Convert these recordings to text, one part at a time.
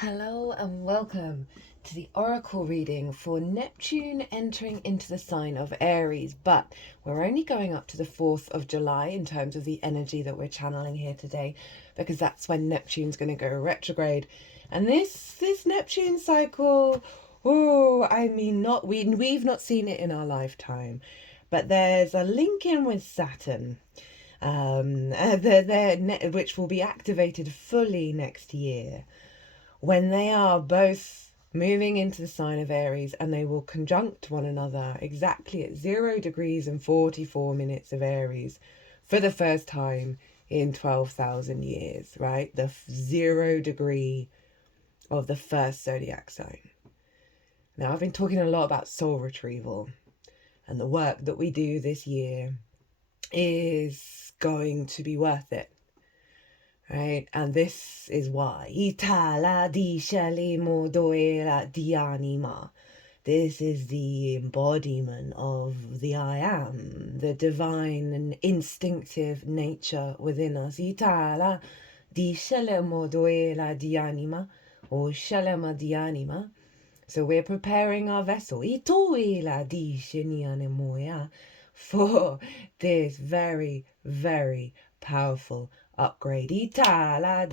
Hello and welcome to the Oracle reading for Neptune entering into the sign of Aries, but we're only going up to the 4th of July in terms of the energy that we're channeling here today, because that's when Neptune's going to go retrograde. And this Neptune cycle, we've not seen it in our lifetime, but there's a link in with Saturn, which will be activated fully next year, when they are both moving into the sign of Aries, and they will conjunct one another exactly at 0 degrees and 44 minutes of Aries for the first time in 12,000 years, right? The 0 degree of the first zodiac sign. Now, I've been talking a lot about soul retrieval, and the work that we do this year is going to be worth it. Right, and this is why. This is the embodiment of the I am, the divine and instinctive nature within us. So we're preparing our vessel for this very, very powerful upgrade. Hello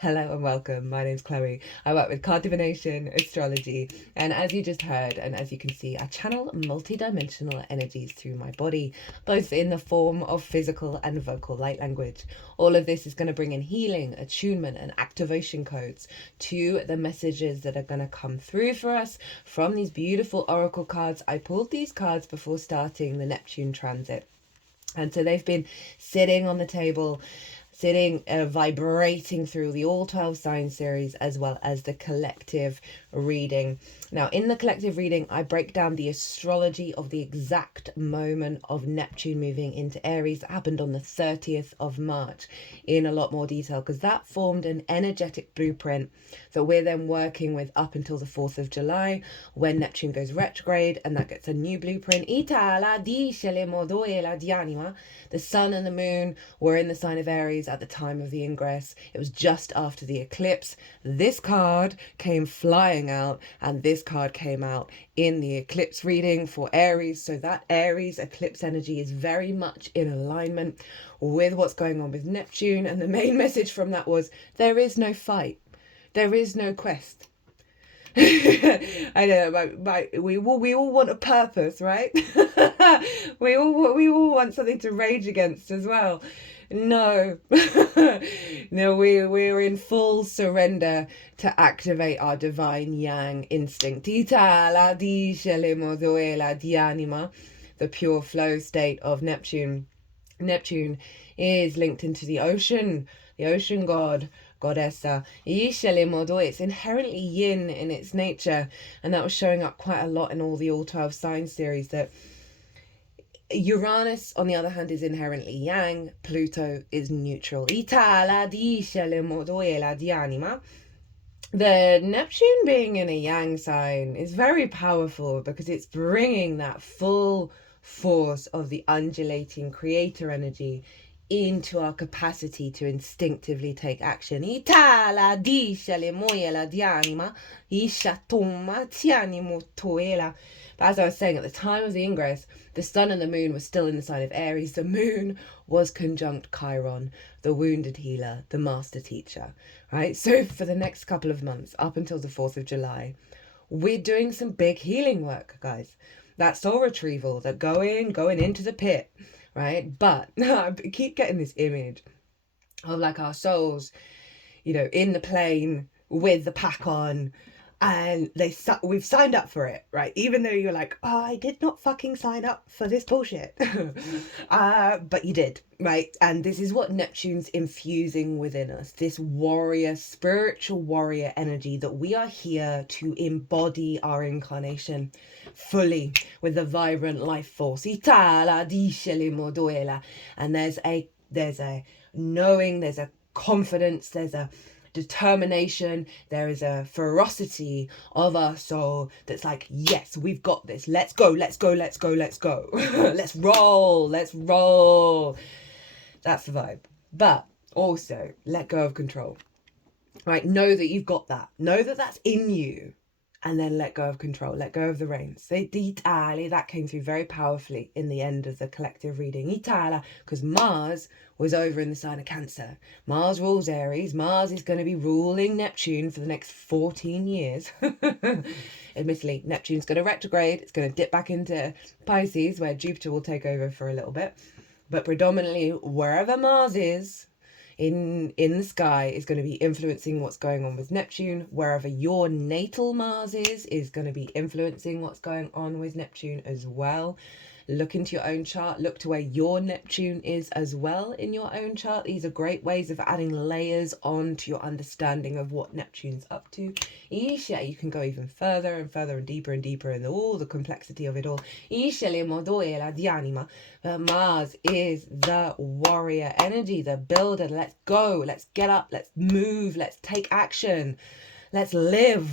and welcome. My name's Chloe. I work with card divination, astrology, and as you just heard, and as you can see, I channel multidimensional energies through my body, both in the form of physical and vocal light language. All of this is going to bring in healing, attunement, and activation codes to the messages that are going to come through for us from these beautiful oracle cards. I pulled these cards before starting the Neptune transit. And so they've been sitting on the table, vibrating through the All 12 Sign series, as well as the collective reading. Now, in the collective reading, I break down the astrology of the exact moment of Neptune moving into Aries that happened on the 30th of March in a lot more detail, because that formed an energetic blueprint that we're then working with up until the 4th of July, when Neptune goes retrograde, and that gets a new blueprint. The sun and the moon were in the sign of Aries at the time of the ingress. It was just after the eclipse. This card came flying out, and this card came out in the eclipse reading for Aries. So that Aries eclipse energy is very much in alignment with what's going on with Neptune. And the main message from that was, there is no fight. There is no quest. I know, we all want a purpose, right? we all want something to rage against as well. No, no, we're in full surrender to activate our divine yang instinct. The pure flow state of Neptune. Neptune is linked into the ocean god, goddessa. It's inherently yin in its nature, and that was showing up quite a lot in all the All 12 Sign series. That Uranus, on the other hand, is inherently yang. Pluto is neutral. The Neptune being in a yang sign is very powerful, because it's bringing that full force of the undulating creator energy into our capacity to instinctively take action. But as I was saying, at the time of the ingress, the sun and the moon were still in the sign of Aries. The moon was conjunct Chiron, the wounded healer, the master teacher, right? So for the next couple of months, up until the 4th of July, we're doing some big healing work, guys. That soul retrieval, that going into the pit, right? But I keep getting this image of like our souls, in the plane with the pack on, and we've signed up for it, right? Even though you're like, oh, I did not fucking sign up for this bullshit. But you did, right? And this is what Neptune's infusing within us, this warrior, spiritual warrior energy, that we are here to embody our incarnation fully with the vibrant life force. And there's a knowing, there's a confidence, there's a determination, there is a ferocity of our soul that's like, yes, we've got this, let's go let's roll. That's the vibe. But also let go of control. right? Know that you've got that. Know that that's in you. And then let go of control, let go of the reins. That came through very powerfully in the end of the collective reading. Because Mars was over in the sign of Cancer. Mars rules Aries. Mars is going to be ruling Neptune for the next 14 years. Admittedly, Neptune's going to retrograde. It's going to dip back into Pisces, where Jupiter will take over for a little bit. But predominantly, wherever Mars is, in the sky is going to be influencing what's going on with Neptune. Wherever your natal Mars is going to be influencing what's going on with Neptune as well. Look into your own chart. Look to where your Neptune is as well in your own chart. These are great ways of adding layers on to your understanding of what Neptune's up to. You can go even further and further and deeper in all the complexity of it all. But Mars is the warrior energy, the builder. Let's go. Let's get up. Let's move. Let's take action. Let's live.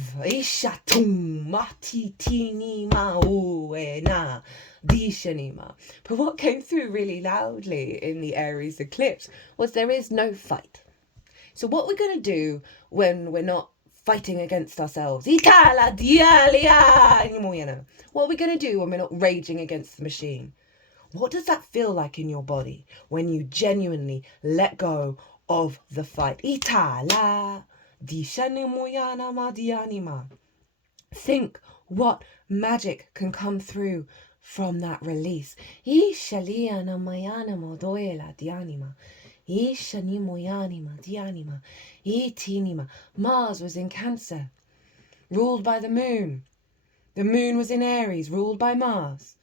But what came through really loudly in the Aries eclipse was there is no fight. So what we're going to do when we're not fighting against ourselves, what are we going to do when we're not raging against the machine? What does that feel like in your body when you genuinely let go of the fight? Think what magic can come through from that release. Mars was in Cancer, ruled by the moon. The moon was in Aries, ruled by Mars.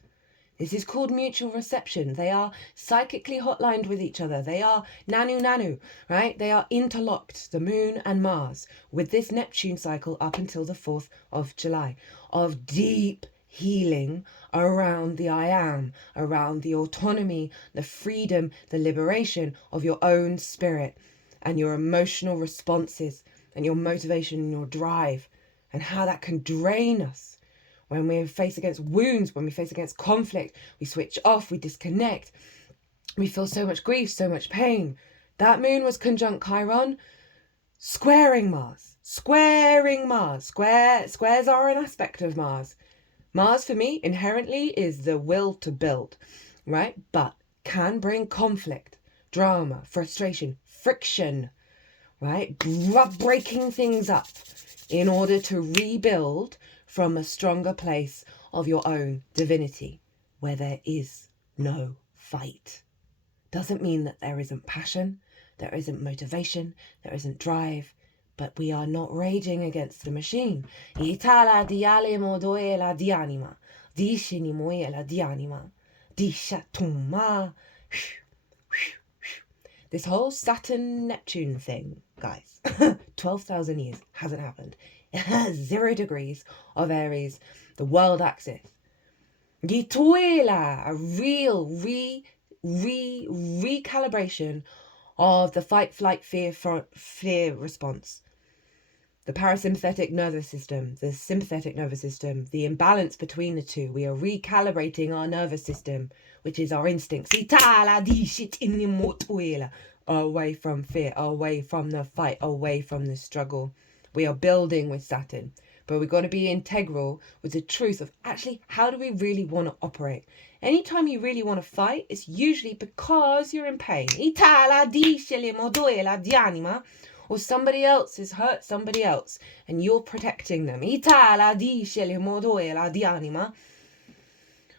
This is called mutual reception. They are psychically hotlined with each other. They are nanu, right? They are interlocked, the moon and Mars, with this Neptune cycle up until the 4th of July, of deep healing around the I am, around the autonomy, the freedom, the liberation of your own spirit and your emotional responses and your motivation and your drive, and how that can drain us. When we face against wounds, when we face against conflict, we switch off, we disconnect. We feel so much grief, so much pain. That moon was conjunct Chiron, squaring Mars. Squares are an aspect of Mars. Mars, for me, inherently is the will to build, right? But can bring conflict, drama, frustration, friction, right? Breaking things up in order to rebuild from a stronger place of your own divinity, where there is no fight. Doesn't mean that there isn't passion, there isn't motivation, there isn't drive, but we are not raging against the machine. This whole Saturn-Neptune thing, guys, 12,000 years, hasn't happened. 0 degrees of Aries, the world axis. A real recalibration of the fight, flight, fear response. The parasympathetic nervous system, the sympathetic nervous system, the imbalance between the two. We are recalibrating our nervous system, which is our instincts. Away from fear, away from the fight, away from the struggle. We are building with Saturn, but we've got to be integral with the truth of actually how do we really want to operate. Anytime you really want to fight, it's usually because you're in pain. Or somebody else has hurt somebody else and you're protecting them.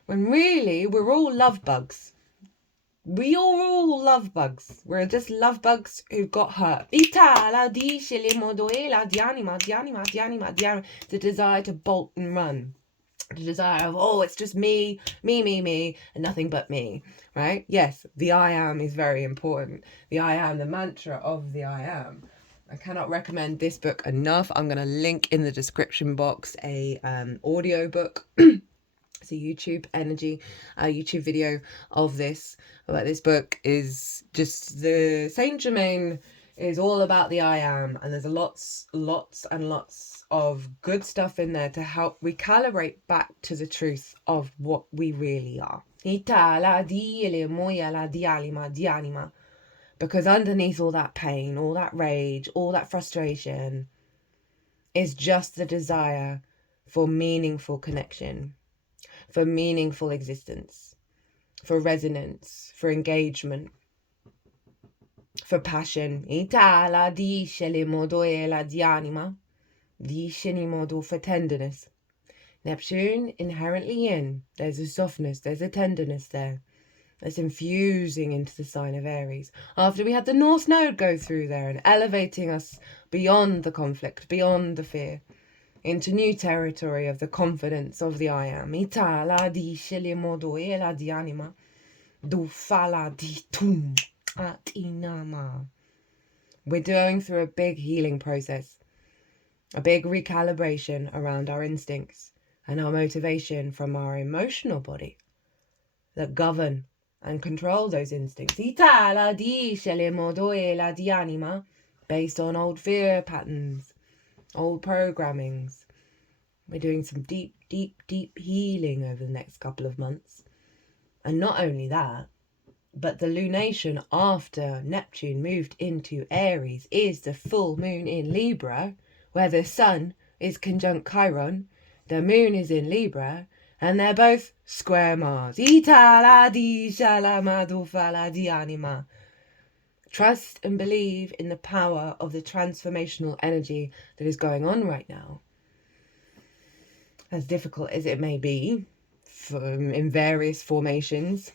When really we're all love bugs. We are all love bugs. We're just love bugs who got hurt. The desire to bolt and run. The desire of, it's just me, and nothing but me, right? Yes, the I am is very important. The I am, the mantra of the I am. I cannot recommend this book enough. I'm going to link in the description box a audio book. It's a YouTube video of this. About this book is just the Saint Germain is all about the I am, and there's lots and lots of good stuff in there to help recalibrate back to the truth of what we really are. Because underneath all that pain, all that rage, all that frustration is just the desire for meaningful connection, for meaningful existence, for resonance, for engagement, for passion. Itala dice le modo e la di anima, dice ni modo for tenderness. Neptune, inherently yin, there's a softness, there's a tenderness there. That's infusing into the sign of Aries. After we had the North Node go through there and elevating us beyond the conflict, beyond the fear, into new territory of the confidence of the I am. Itala dice le modo e la di anima, do fala di tum at inama. We're going through a big healing process, a big recalibration around our instincts and our motivation from our emotional body that govern and control those instincts. Itala dice le modo e la di anima, based on old fear patterns, old programmings. We're doing some deep, deep, deep healing over the next couple of months. And not only that, but the lunation after Neptune moved into Aries is the full moon in Libra, where the sun is conjunct Chiron, the moon is in Libra, and they're both square Mars. Itala di shalamado fala di anima. Trust and believe in the power of the transformational energy that is going on right now. As difficult as it may be in various formations.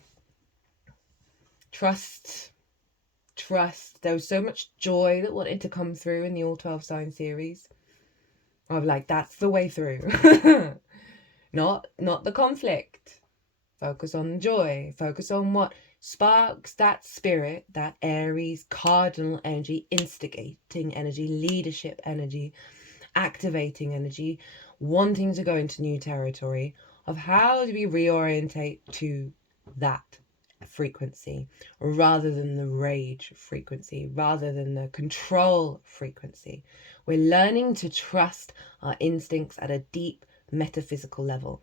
Trust. There was so much joy that wanted to come through in the All 12 Sign series. I'm like, that's the way through. Not the conflict. Focus on the joy. Focus on what sparks that spirit, that Aries cardinal energy, instigating energy, leadership energy, activating energy, wanting to go into new territory of how do we reorientate to that frequency rather than the rage frequency, rather than the control frequency. We're learning to trust our instincts at a deep metaphysical level,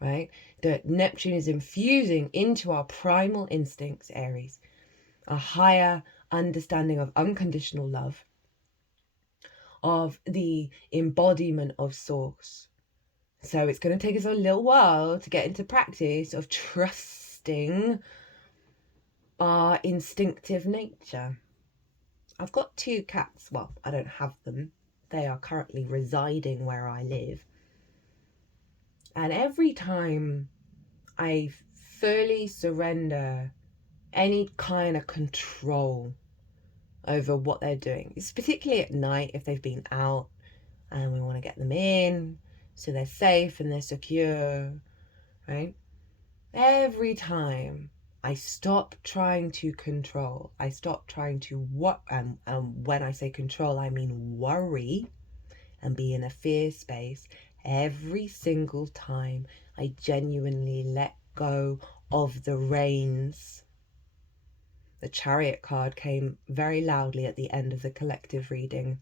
right? That Neptune is infusing into our primal instincts, Aries, a higher understanding of unconditional love, of the embodiment of source. So it's going to take us a little while to get into practice of trusting our instinctive nature. I've got 2 cats. Well, I don't have them. They are currently residing where I live. And every time I fully surrender any kind of control over what they're doing, it's particularly at night if they've been out and we want to get them in so they're safe and they're secure, right? Every time I stop trying to control, I stop trying to when I say control, I mean worry and be in a fear space. Every single time I genuinely let go of the reins. The Chariot card came very loudly at the end of the collective reading.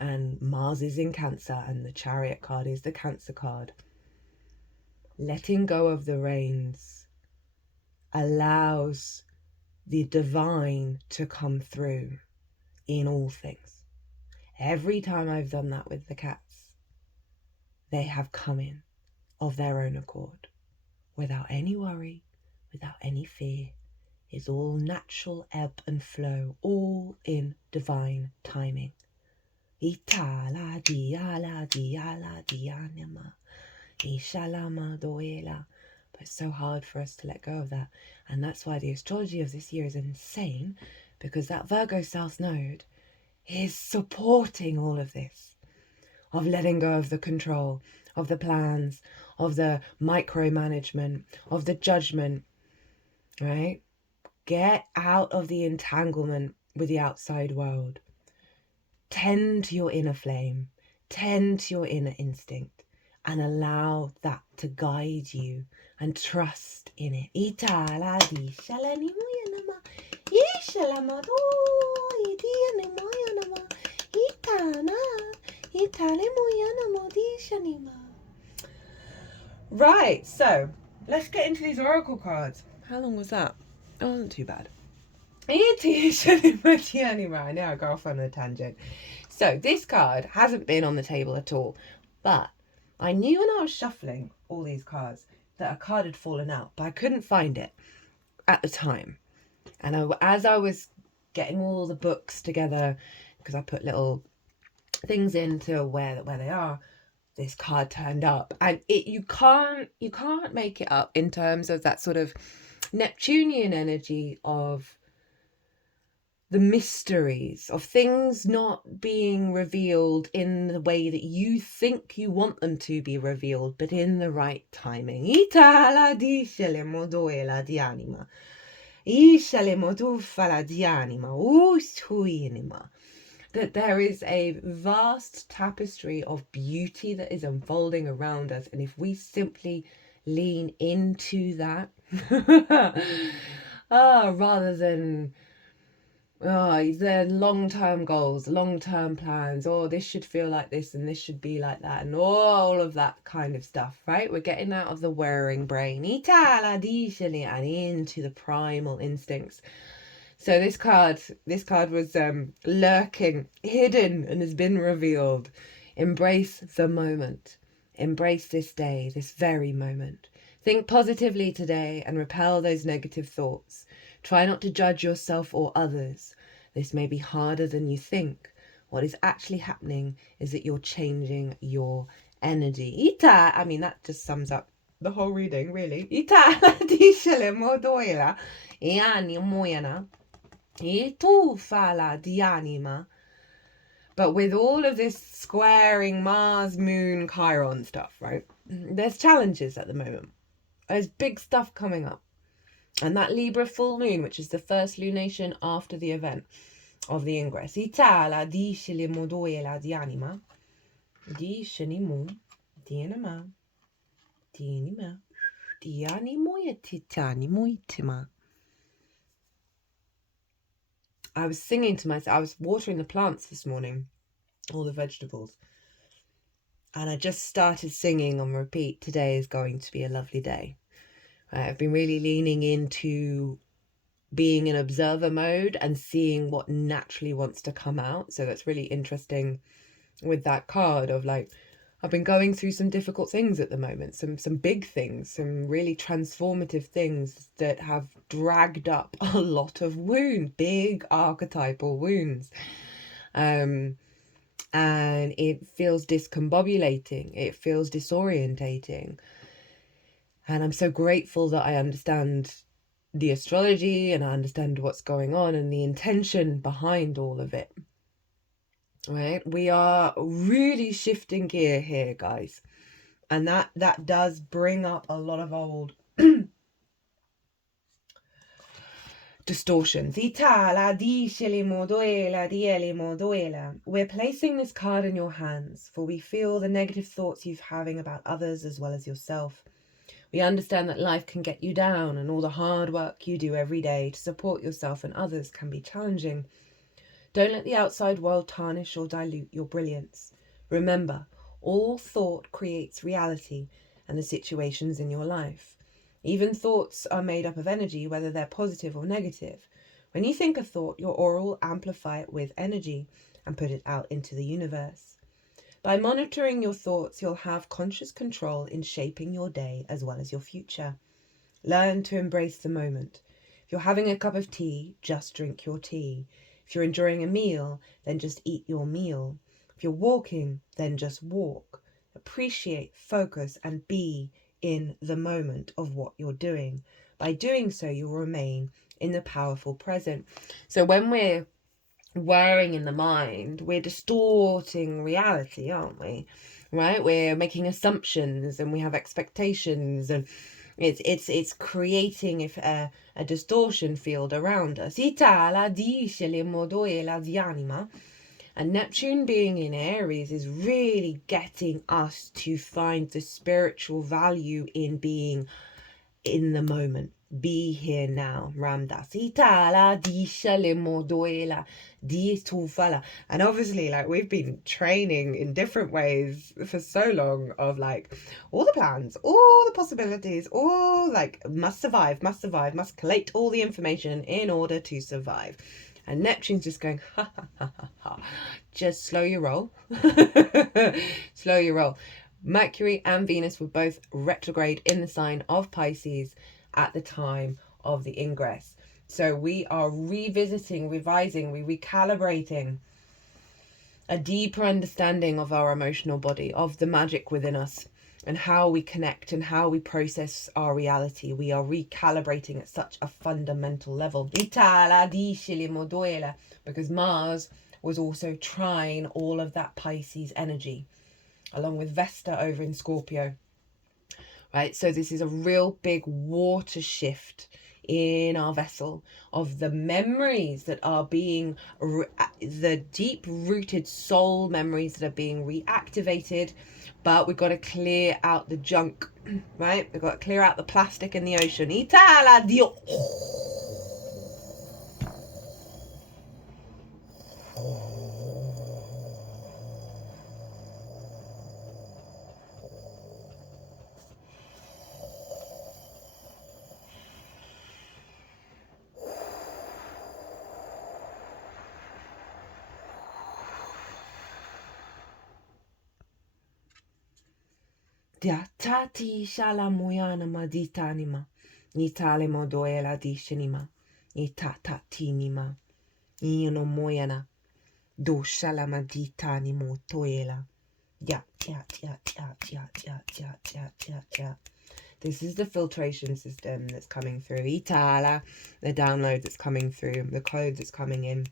And Mars is in Cancer and the Chariot card is the Cancer card. Letting go of the reins allows the divine to come through in all things. Every time I've done that with the cats, they have come in of their own accord, without any worry, without any fear. It's all natural ebb and flow, all in divine timing. Itala diala diala dianima, ishalama doela. But it's so hard for us to let go of that. And that's why the astrology of this year is insane, because that Virgo South Node is supporting all of this, of letting go of the control, of the plans, of the micromanagement, of the judgment, right? Get out of the entanglement with the outside world. Tend to your inner flame, tend to your inner instinct, and allow that to guide you and trust in it. Itala di shalani muyanama, ishalamado idianimoyanama, itana, italemuyanamo di shanima. Right, so let's get into these oracle cards. How long was that? Oh, wasn't too bad. I know I go off on a tangent. So this card hasn't been on the table at all, but I knew when I was shuffling all these cards that a card had fallen out, but I couldn't find it at the time. And as I was getting all the books together, because I put little things into where they are, this card turned up, and you can't make it up in terms of that sort of Neptunian energy of the mysteries of things not being revealed in the way that you think you want them to be revealed, but in the right timing. Itala dice le modoela di anima. Isha le modufala di anima. Ustuinima. That there is a vast tapestry of beauty that is unfolding around us, and if we simply lean into that, rather than the long-term goals, long-term plans, this should feel like this and this should be like that, and all of that kind of stuff, right? We're getting out of the whirring brain and into the primal instincts. So this card was lurking, hidden, and has been revealed. Embrace the moment. Embrace this day, this very moment. Think positively today and repel those negative thoughts. Try not to judge yourself or others. This may be harder than you think. What is actually happening is that you're changing your energy. That just sums up the whole reading, really. But with all of this squaring Mars, Moon, Chiron stuff, right? There's challenges at the moment. There's big stuff coming up. And that Libra full moon, which is the first lunation after the event of the ingress. Itala dice le modoela di anima. Dice ni mu. Dienima. Dienima. Dianimoya titanimoitima. I was singing to myself. I was watering the plants this morning, all the vegetables. And I just started singing on repeat, today is going to be a lovely day. I've been really leaning into being in observer mode and seeing what naturally wants to come out. So that's really interesting with that card of like, I've been going through some difficult things at the moment, some big things, some really transformative things that have dragged up a lot of wounds, big archetypal wounds. And it feels discombobulating, it feels disorientating. And I'm so grateful that I understand the astrology and I understand what's going on and the intention behind all of it. Right? We are really shifting gear here, guys. And that does bring up a lot of old distortions. We're placing this card in your hands, for we feel the negative thoughts you're having about others as well as yourself. We understand that life can get you down and all the hard work you do every day to support yourself and others can be challenging. Don't let the outside world tarnish or dilute your brilliance. Remember, all thought creates reality and the situations in your life. Even thoughts are made up of energy, whether they're positive or negative. When you think a thought, your aura will amplify it with energy and put it out into the universe. By monitoring your thoughts, you'll have conscious control in shaping your day as well as your future. Learn to embrace the moment. If you're having a cup of tea, just drink your tea. If you're enjoying a meal, then just eat your meal. If you're walking, then just walk. Appreciate, focus, and be in the moment of what you're doing. By doing so, you'll remain in the powerful present. So when we're whirring in the mind, we're distorting reality, aren't we? Right? We're making assumptions and we have expectations, and it's creating a distortion field around us. And Neptune being in Aries is really getting us to find the spiritual value in being in the moment, Be here now. Ramdas. Itala di modoela di tufala. And obviously, like, we've been training in different ways for so long of like all the plans, all the possibilities, all like must survive, must collate all the information in order to survive. And Neptune's just going, ha ha ha ha ha. Just slow your roll. Slow your roll. Mercury and Venus were both retrograde in the sign of Pisces at the time of the ingress. So we are revisiting, revising, recalibrating a deeper understanding of our emotional body, of the magic within us, and how we connect and how we process our reality. We are recalibrating at such a fundamental level. Because Mars was also trine all of that Pisces energy, along with Vesta over in Scorpio. Right, so this is a real big water shift in our vessel of the memories that are being, the deep-rooted soul memories that are being reactivated, but we've got to clear out the junk, right? We've got to clear out the plastic in the ocean. Itala dio. Dia tati shala moyana maditanima, nitale modoela dishinima, itatatinima, ino moyana, do shala maditani motoela. Yeah. This is the filtration system that's coming through. Itala, the download that's coming through, the code that's coming in.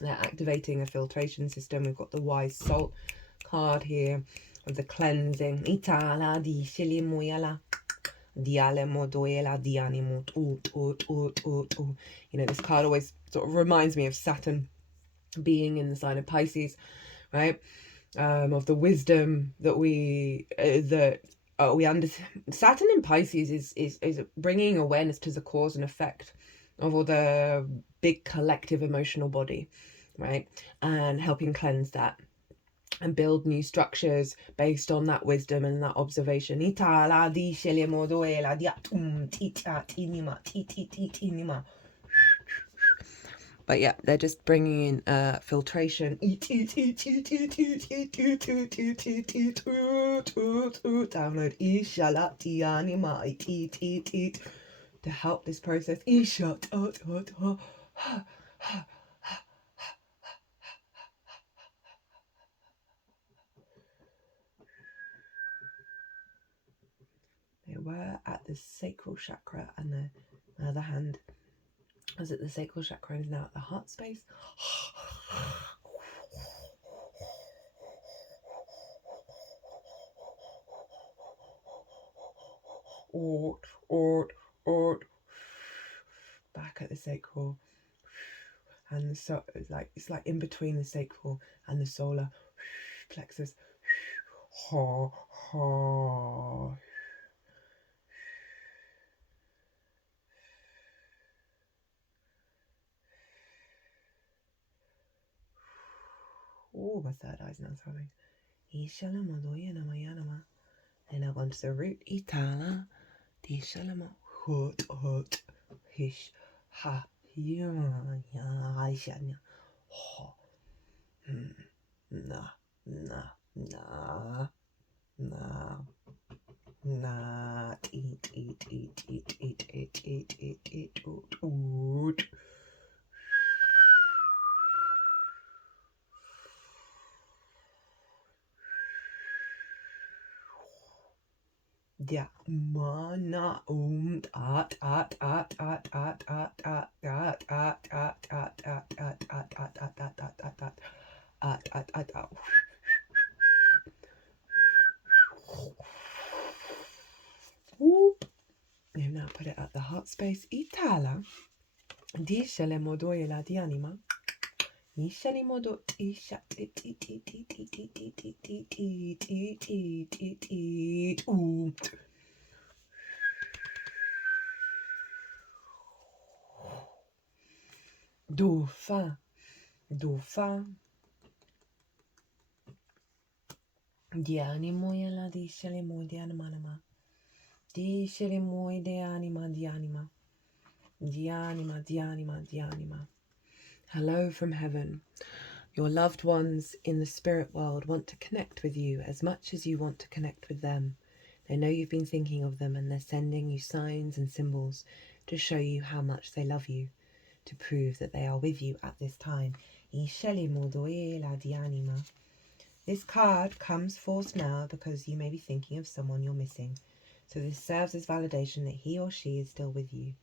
They're activating a filtration system. We've got the wise salt card here of the cleansing. Itala di shili moyala. Diale modoela dianimo. You know, this card always sort of reminds me of Saturn being in the sign of Pisces, right? Of the wisdom that we understand. Saturn in Pisces is bringing awareness to the cause and effect of all the big collective emotional body, right? And helping cleanse that and build new structures based on that wisdom and that observation. But yeah, they're just bringing in filtration. Download to help this process. They were at the sacral chakra, and the other hand was at the sacral chakra and is now at the heart space. Back at the sacral, and the it's like in between the sacral and the solar plexus. Oh, my third eye's now throbbing. Then I want the root. Itala. Dishalama. Hot. Hish. Ha. Ya. Aishanya. Ho. Nah. Eat. Oot. Ja, mana at. We've now put it at the heart space. Itala. Dishele modoye la dianima. Ishani modo isha Dauphin. Dauphin. Dianimo yala di shelimo dianimalama. Di shelimo dianima dianima. Dianima dianima dianima. Hello from heaven. Your loved ones in the spirit world want to connect with you as much as you want to connect with them. They know you've been thinking of them and they're sending you signs and symbols to show you how much they love you, to prove that they are with you at this time. This card comes forth now because you may be thinking of someone you're missing. So this serves as validation that he or she is still with you.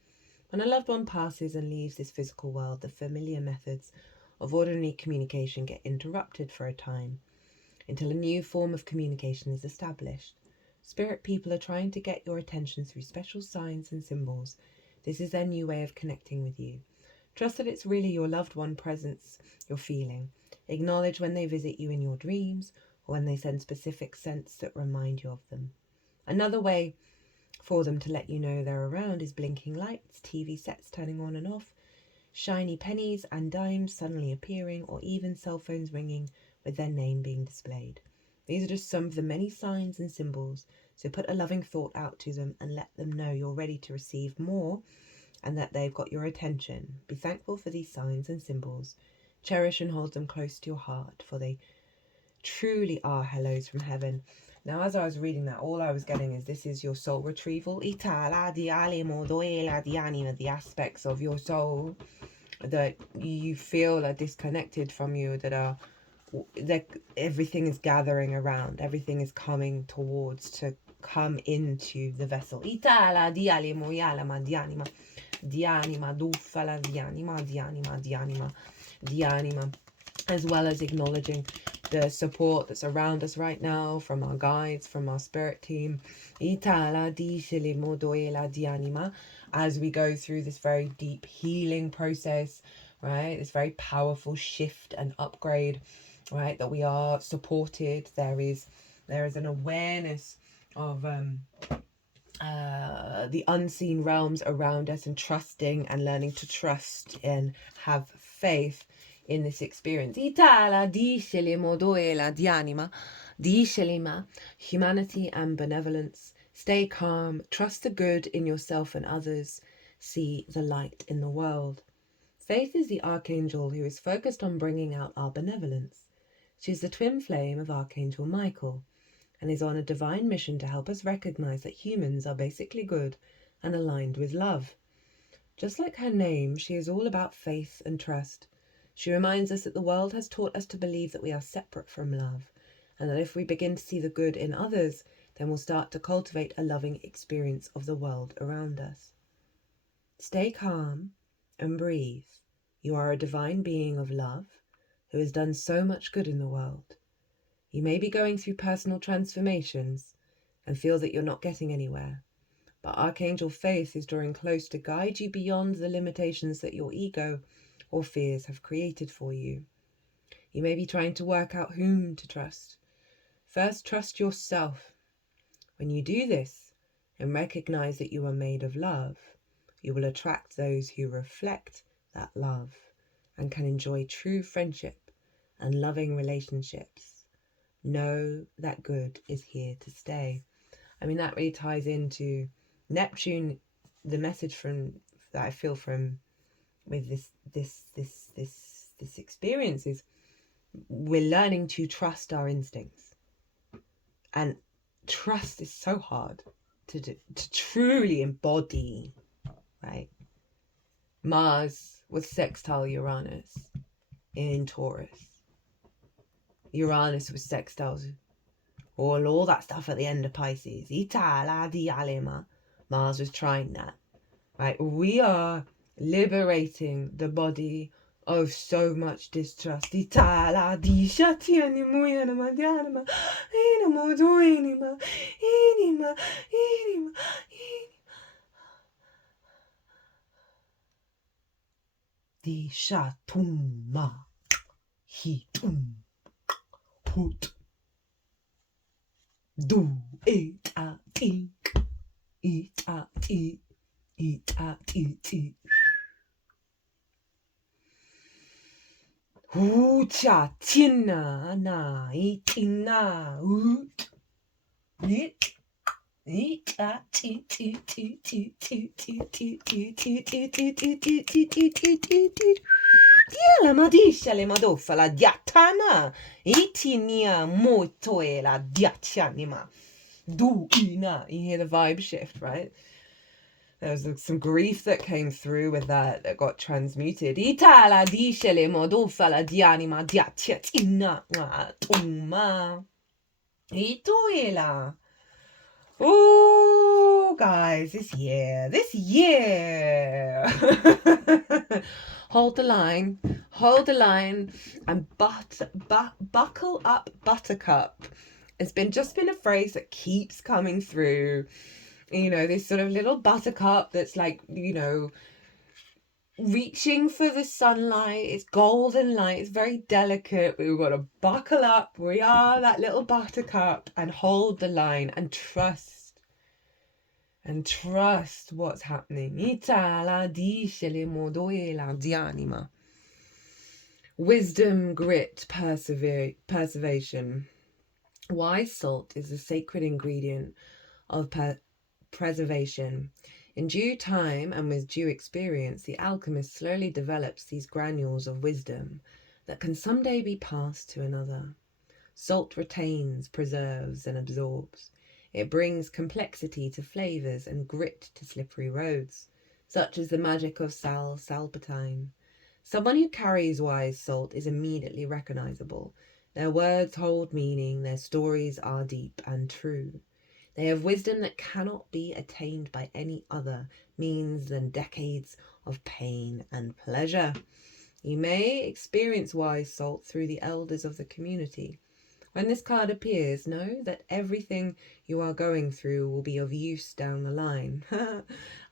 When a loved one passes and leaves this physical world, the familiar methods of ordinary communication get interrupted for a time until a new form of communication is established. Spirit people are trying to get your attention through special signs and symbols. This is their new way of connecting with you. Trust that it's really your loved one presence you're feeling. Acknowledge when they visit you in your dreams or when they send specific scents that remind you of them. Another way for them to let you know they're around is blinking lights, TV sets turning on and off, shiny pennies and dimes suddenly appearing, or even cell phones ringing with their name being displayed. These are just some of the many signs and symbols, so put a loving thought out to them and let them know you're ready to receive more and that they've got your attention. Be thankful for these signs and symbols. Cherish and hold them close to your heart, for they truly are hellos from heaven. Now, as I was reading that, all I was getting is this is your soul retrieval. The aspects of your soul that you feel are disconnected from you, that everything is gathering around, everything is coming towards to come into the vessel. As well as acknowledging the support that's around us right now from our guides, from our spirit team, as we go through this very deep healing process, right? This very powerful shift and upgrade, right? That we are supported. There is an awareness of the unseen realms around us, and trusting and learning to trust and have faith in this experience. Humanity and benevolence. Stay calm, trust the good in yourself and others, see the light in the world. Faith is the archangel who is focused on bringing out our benevolence. She's the twin flame of Archangel Michael and is on a divine mission to help us recognize that humans are basically good and aligned with love. Just like her name, she is all about faith and trust. She reminds us that the world has taught us to believe that we are separate from love, and that if we begin to see the good in others, then we'll start to cultivate a loving experience of the world around us. Stay calm and breathe. You are a divine being of love who has done so much good in the world. You may be going through personal transformations and feel that you're not getting anywhere, but Archangel Faith is drawing close to guide you beyond the limitations that your ego or fears have created for you. You may be trying to work out whom to trust. First, trust yourself. When you do this and recognize that you are made of love, you will attract those who reflect that love and can enjoy true friendship and loving relationships. Know that good is here to stay. I mean, that really ties into Neptune. The message that I feel from with this experience is we're learning to trust our instincts, and trust is so hard to truly embody, right? Mars was sextile Uranus in Taurus. Uranus was sextile all that stuff at the end of Pisces. Mars was trying that, right? We are liberating the body of so much distrust. Di shatumma hitum hut do it a tink it a ti it a ti ti. Ucha tina na itina ut it ita ti ti ti ti ti ti ti ti ti ti ti ti ti ti ti ti ti. La madisha le madoffa la diatana itinia motoe la diachanima do ina. You hear the vibe shift, right? There was some grief that came through with that got transmuted. Ita la disha le madoffa la dianima diachatina tuma itoela. Oh, guys, this year. Hold the line, and buckle up, buttercup. It's just been a phrase that keeps coming through. You know, this sort of little buttercup that's like, you know, reaching for the sunlight. It's golden light. It's very delicate. We've got to buckle up. We are that little buttercup and hold the line and trust. And trust what's happening. Wisdom, grit, preservation. Wise salt is a sacred ingredient of preservation. In due time and with due experience, the alchemist slowly develops these granules of wisdom that can someday be passed to another. Salt retains, preserves, and absorbs. It brings complexity to flavours and grit to slippery roads, such as the magic of Salpatine. Someone who carries wise salt is immediately recognisable. Their words hold meaning, their stories are deep and true. They have wisdom that cannot be attained by any other means than decades of pain and pleasure. You may experience wise salt through the elders of the community. When this card appears, know that everything you are going through will be of use down the line.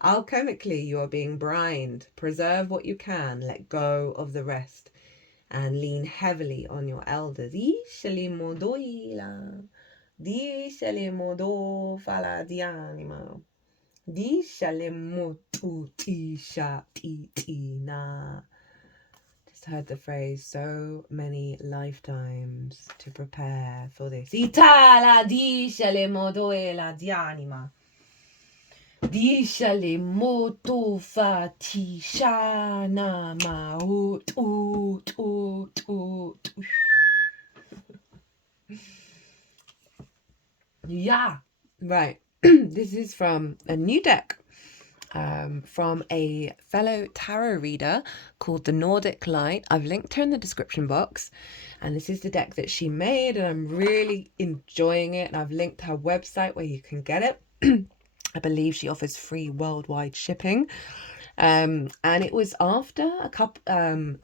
Alchemically, you are being brined. Preserve what you can, let go of the rest, and lean heavily on your elders. Heard the phrase so many lifetimes to prepare for this. Itala disce modo e la dianima. Disce moto fatishana ma ut. Yeah, right. This is from a new deck. From a fellow tarot reader called the Nordic Light. I've linked her in the description box, and this is the deck that she made, and I'm really enjoying it. And I've linked her website where you can get it. I believe she offers free worldwide shipping. And it was after a couple of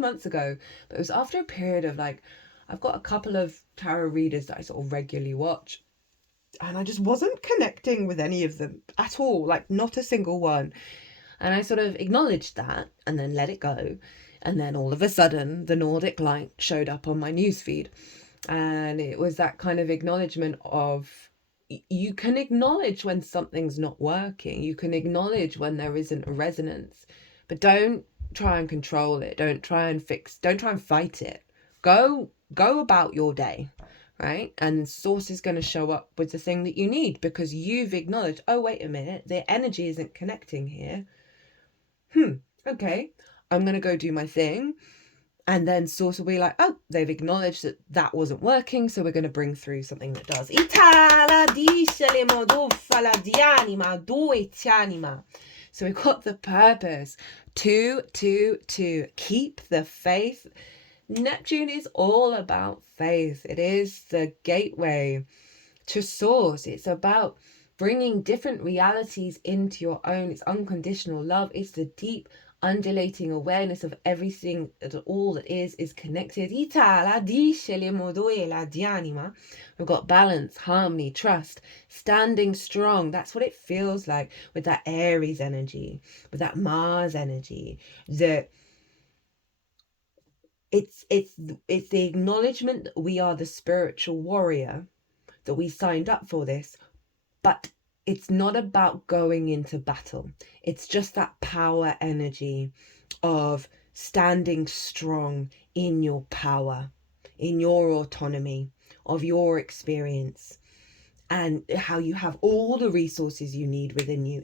months ago, but it was after a period of like, I've got a couple of tarot readers that I sort of regularly watch, and I just wasn't connecting with any of them at all, like not a single one. And I sort of acknowledged that and then let it go. And then all of a sudden, the Nordic Light showed up on my newsfeed. And it was that kind of acknowledgement of, you can acknowledge when something's not working. You can acknowledge when there isn't a resonance. But don't try and control it. Don't try and fight it. Go about your day. Right? And source is going to show up with the thing that you need because you've acknowledged, oh, wait a minute, the energy isn't connecting here. Okay, I'm going to go do my thing. And then source will be like, oh, they've acknowledged that that wasn't working, so we're going to bring through something that does. So we've got the purpose. 2, 2, 2. Keep the faith. Neptune is all about faith. It is the gateway to source. It's about bringing different realities into your own. It's unconditional love. It's the deep, undulating awareness of everything, that all that is connected. We've got balance, harmony, trust, standing strong. That's what it feels like with that Aries energy, with that Mars energy, It's the acknowledgement that we are the spiritual warrior, that we signed up for this, but it's not about going into battle. It's just that power energy of standing strong in your power, in your autonomy of your experience, and how you have all the resources you need within you.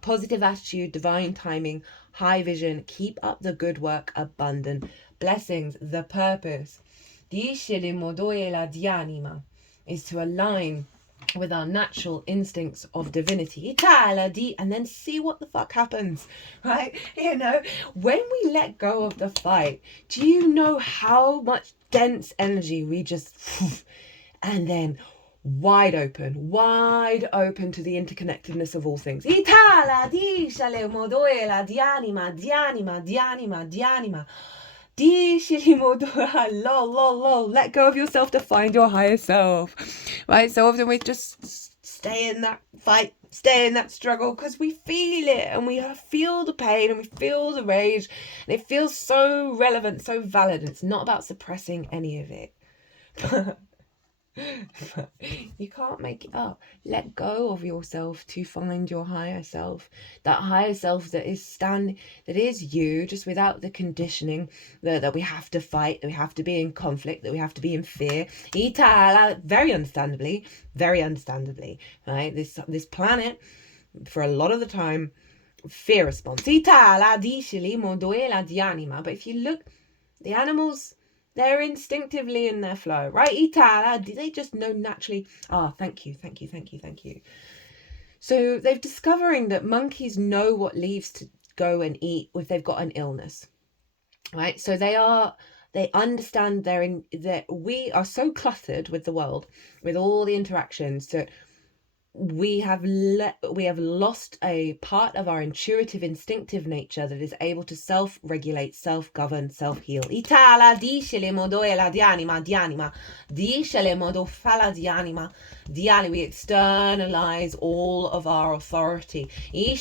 Positive attitude, divine timing, high vision, keep up the good work, abundant blessings. The purpose is to align with our natural instincts of divinity, and then see what the fuck happens, right? You know, when we let go of the fight, do you know how much dense energy we just, and then wide open to the interconnectedness of all things. Let go of yourself to find your higher self, right? So often we just stay in that fight, stay in that struggle, because we feel it, and we feel the pain, and we feel the rage, and it feels so relevant, so valid. It's not about suppressing any of it. You can't make it up. Let go of yourself to find your higher self. That higher self that is you, just without the conditioning that we have to fight, that we have to be in conflict, that we have to be in fear. Very understandably, right? This planet, for a lot of the time, fear response. But if you look, the animals, they're instinctively in their flow, right? They just know naturally. Thank you. So they're discovering that monkeys know what leaves to go and eat if they've got an illness, right? So they understand that we are so cluttered with the world, with all the interactions, that we have lost a part of our intuitive, instinctive nature that is able to self-regulate, self-govern, self-heal. We externalize all of our authority. You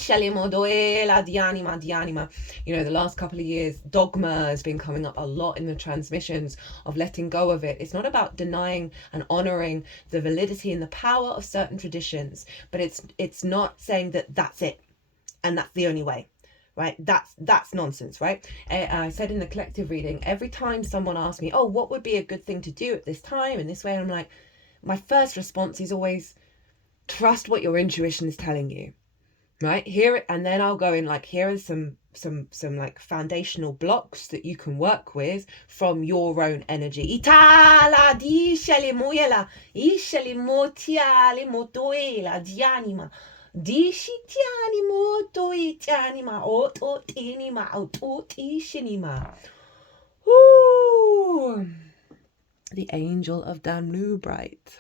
know, the last couple of years, dogma has been coming up a lot in the transmissions of letting go of it. It's not about denying and honoring the validity and the power of certain traditions, but it's not saying that that's it and that's the only way, right? That's nonsense, right? I said in the collective reading, every time someone asks me, oh, what would be a good thing to do at this time in this way, and I'm like, my first response is always trust what your intuition is telling you, right? And then I'll go in like, here are some like foundational blocks that you can work with from your own energy. The angel of Danubrite.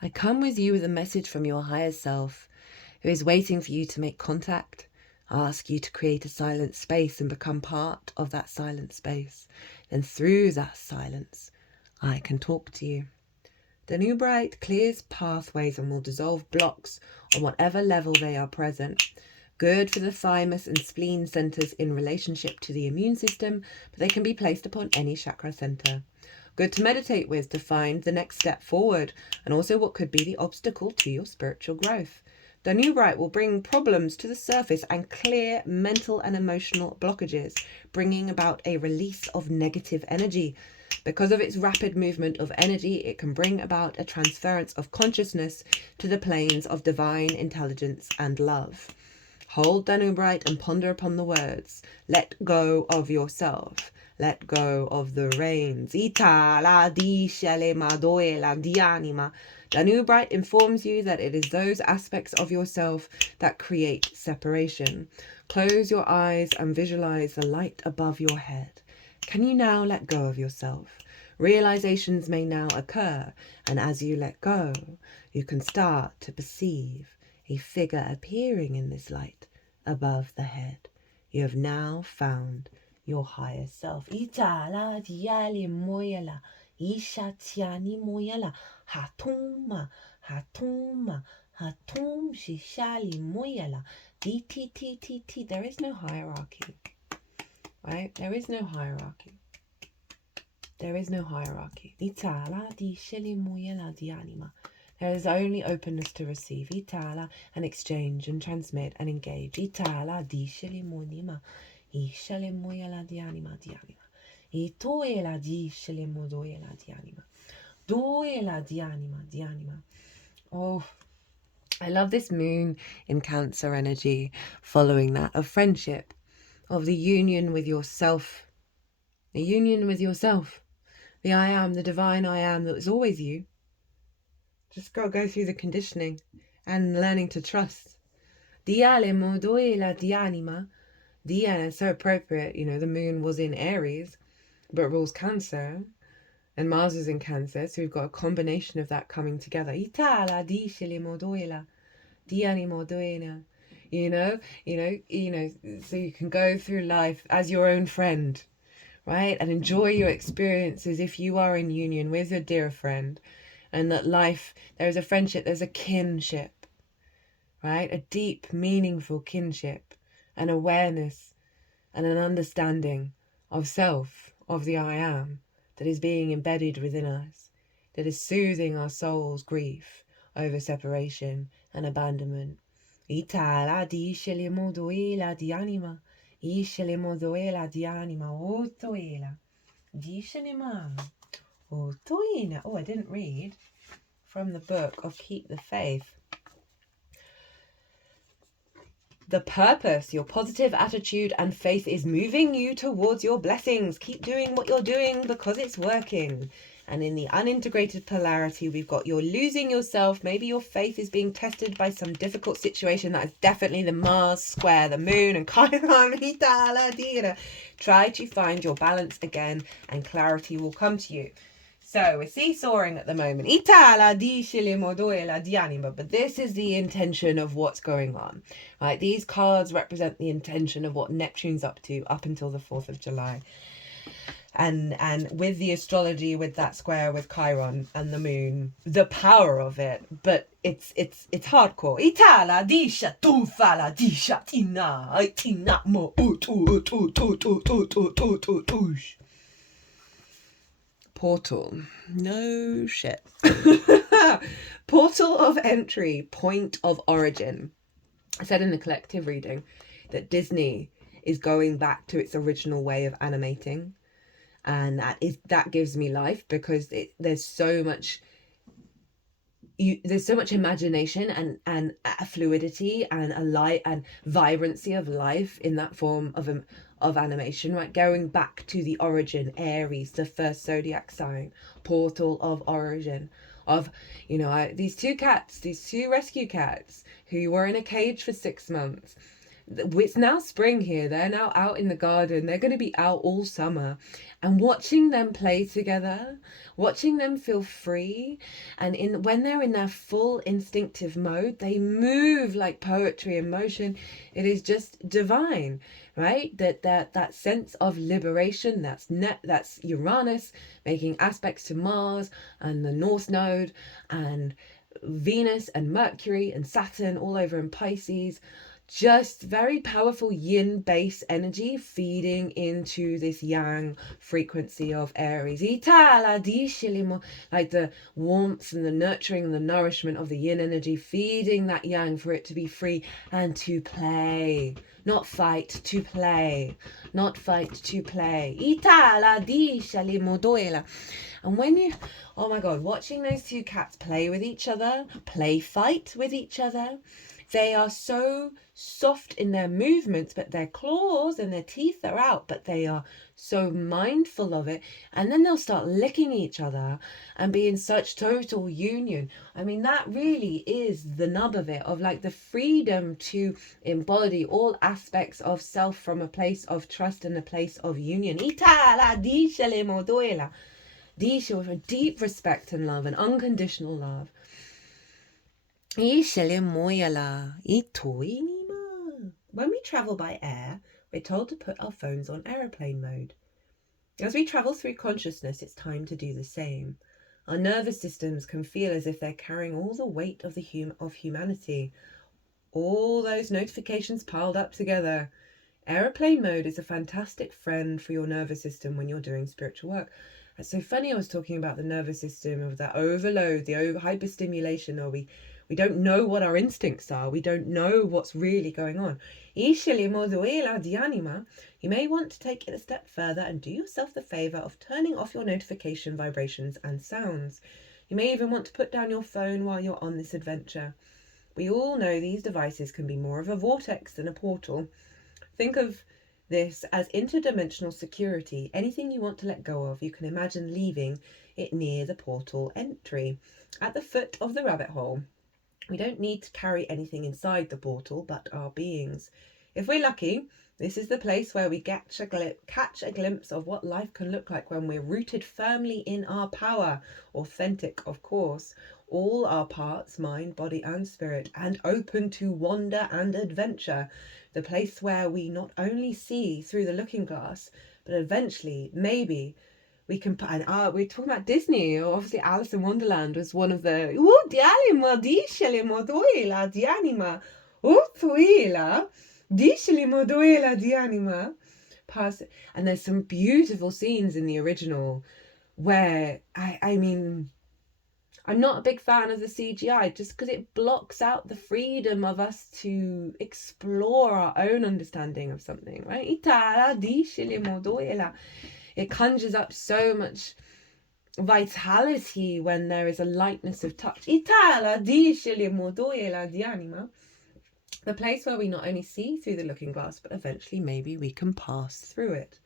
I come with you with a message from your higher self, who is waiting for you to make contact, ask you to create a silent space and become part of that silent space. Then through that silence, I can talk to you. Danubrite clears pathways and will dissolve blocks on whatever level they are present. Good for the thymus and spleen centers in relationship to the immune system, but they can be placed upon any chakra center. Good to meditate with to find the next step forward, and also what could be the obstacle to your spiritual growth. Danubrite will bring problems to the surface and clear mental and emotional blockages, bringing about a release of negative energy. Because of its rapid movement of energy, it can bring about a transference of consciousness to the planes of divine intelligence and love. Hold Danubrite and ponder upon the words. Let go of yourself. Let go of the reins. Danubrite informs you that it is those aspects of yourself that create separation. Close your eyes and visualize the light above your head. Can you now let go of yourself? Realizations may now occur, and as you let go, you can start to perceive a figure appearing in this light above the head. You have now found your higher self. There is no hierarchy, right? There is no hierarchy. There is no hierarchy. There There is only openness to receive. Itala, and exchange and transmit and engage. Itala, dishele monima. Ishele moyala dianima dianima. Itoela dishele modoela dianima. Doela dianima dianima. Oh, I love this moon in Cancer energy following that of friendship, of the union with yourself. The union with yourself. The I am, the divine I am that was always you. Just got to go through the conditioning and learning to trust. Diale modoela dianima. Diana, so appropriate, you know, the moon was in Aries, but rules Cancer, and Mars is in Cancer, so we've got a combination of that coming together. Itala dishele modoela. Diani modoela. You know, so you can go through life as your own friend, right? And enjoy your experiences if you are in union with your dear friend. And that life, there is a friendship, there's a kinship, right? A deep, meaningful kinship, an awareness and an understanding of self, of the I am, that is being embedded within us, that is soothing our soul's grief over separation and abandonment. Itala dishele modoela di anima, ishele modoela di anima, otoela, dishele ma. Oh, I didn't read from the book of Keep the Faith. The purpose, your positive attitude and faith is moving you towards your blessings. Keep doing what you're doing because it's working. And in the unintegrated polarity, we've got you're losing yourself. Maybe your faith is being tested by some difficult situation. That is definitely the Mars square, the moon and Chiron. Try to find your balance again and clarity will come to you. So we're seesawing at the moment. But this is the intention of what's going on. Right? These cards represent the intention of what Neptune's up to up until the 4th of July. And with the astrology, with that square with Chiron and the moon, the power of it, but it's hardcore. Itala disha tu fala disha tina mo portal. No shit. Portal of entry, point of origin. I said in the collective reading that Disney is going back to its original way of animating. And that gives me life because there's so much imagination and fluidity and a light and vibrancy of life in that form of animation, right? Going back to the origin, Aries, the first zodiac sign, portal of origin of, you know, these two rescue cats who were in a cage for 6 months. It's now spring here. They're now out in the garden. They're going to be out all summer. And watching them play together, watching them feel free, and when they're in their full instinctive mode, they move like poetry in motion. It is just divine, right? That sense of liberation. That's Uranus making aspects to Mars and the North Node and Venus and Mercury and Saturn all over in Pisces. Just very powerful yin base energy feeding into this yang frequency of Aries. Like the warmth and the nurturing and the nourishment of the yin energy, feeding that yang for it to be free and to play. Not fight, to play. Not fight, to play. And when you, oh my God, watching those two cats play with each other, fight with each other, they are so soft in their movements, but their claws and their teeth are out, but they are so mindful of it. And then they'll start licking each other and be in such total union. I mean, that really is the nub of it, of like the freedom to embody all aspects of self from a place of trust and a place of union. With a deep respect and love and unconditional love. When we travel by air, we're told to put our phones on aeroplane mode. As we travel through consciousness, it's time to do the same. Our nervous systems can feel as if they're carrying all the weight of humanity. All those notifications piled up together. Aeroplane mode is a fantastic friend for your nervous system when you're doing spiritual work. It's so funny, I was talking about the nervous system, of that overload, the hyperstimulation, or we don't know what our instincts are. We don't know what's really going on. You may want to take it a step further and do yourself the favour of turning off your notification vibrations and sounds. You may even want to put down your phone while you're on this adventure. We all know these devices can be more of a vortex than a portal. Think of this as interdimensional security. Anything you want to let go of, you can imagine leaving it near the portal entry, at the foot of the rabbit hole. We don't need to carry anything inside the portal but our beings. If we're lucky, this is the place where we catch a glimpse of what life can look like when we're rooted firmly in our power. Authentic, of course. All our parts, mind, body and spirit, and open to wonder and adventure. The place where we not only see through the looking glass, but eventually, maybe, we can, and we're talking about Disney, or obviously Alice in Wonderland was one of the, and there's some beautiful scenes in the original where, I mean, I'm not a big fan of the CGI just because it blocks out the freedom of us to explore our own understanding of something, right? It conjures up so much vitality when there is a lightness of touch. The place where we not only see through the looking glass, but eventually maybe we can pass through it.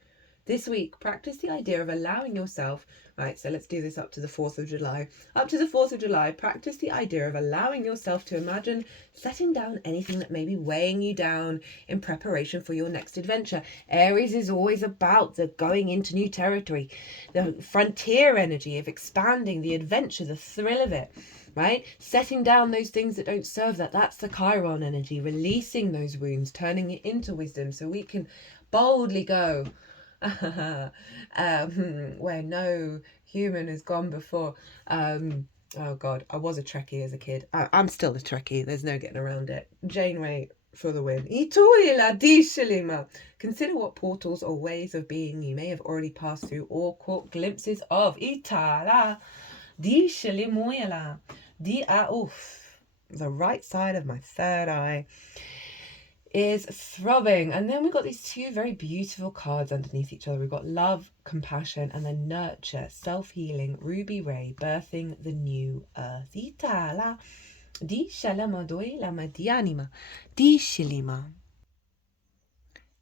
This week, practice the idea of allowing yourself, right, so let's do this up to the 4th of July. Up to the 4th of July, practice the idea of allowing yourself to imagine setting down anything that may be weighing you down in preparation for your next adventure. Aries is always about the going into new territory, the frontier energy of expanding, the adventure, the thrill of it. Right? Setting down those things that don't serve that. That's the Chiron energy, releasing those wounds, turning it into wisdom so we can boldly go where no human has gone before. Oh God, I was a Trekkie as a kid. I'm still a Trekkie. There's no getting around it. Janeway for the win. Consider what portals or ways of being you may have already passed through or caught glimpses of. The right side of my third eye is throbbing. And then we've got these two very beautiful cards underneath each other. We've got love, compassion, and then nurture, self-healing, Ruby Ray, birthing the new earth.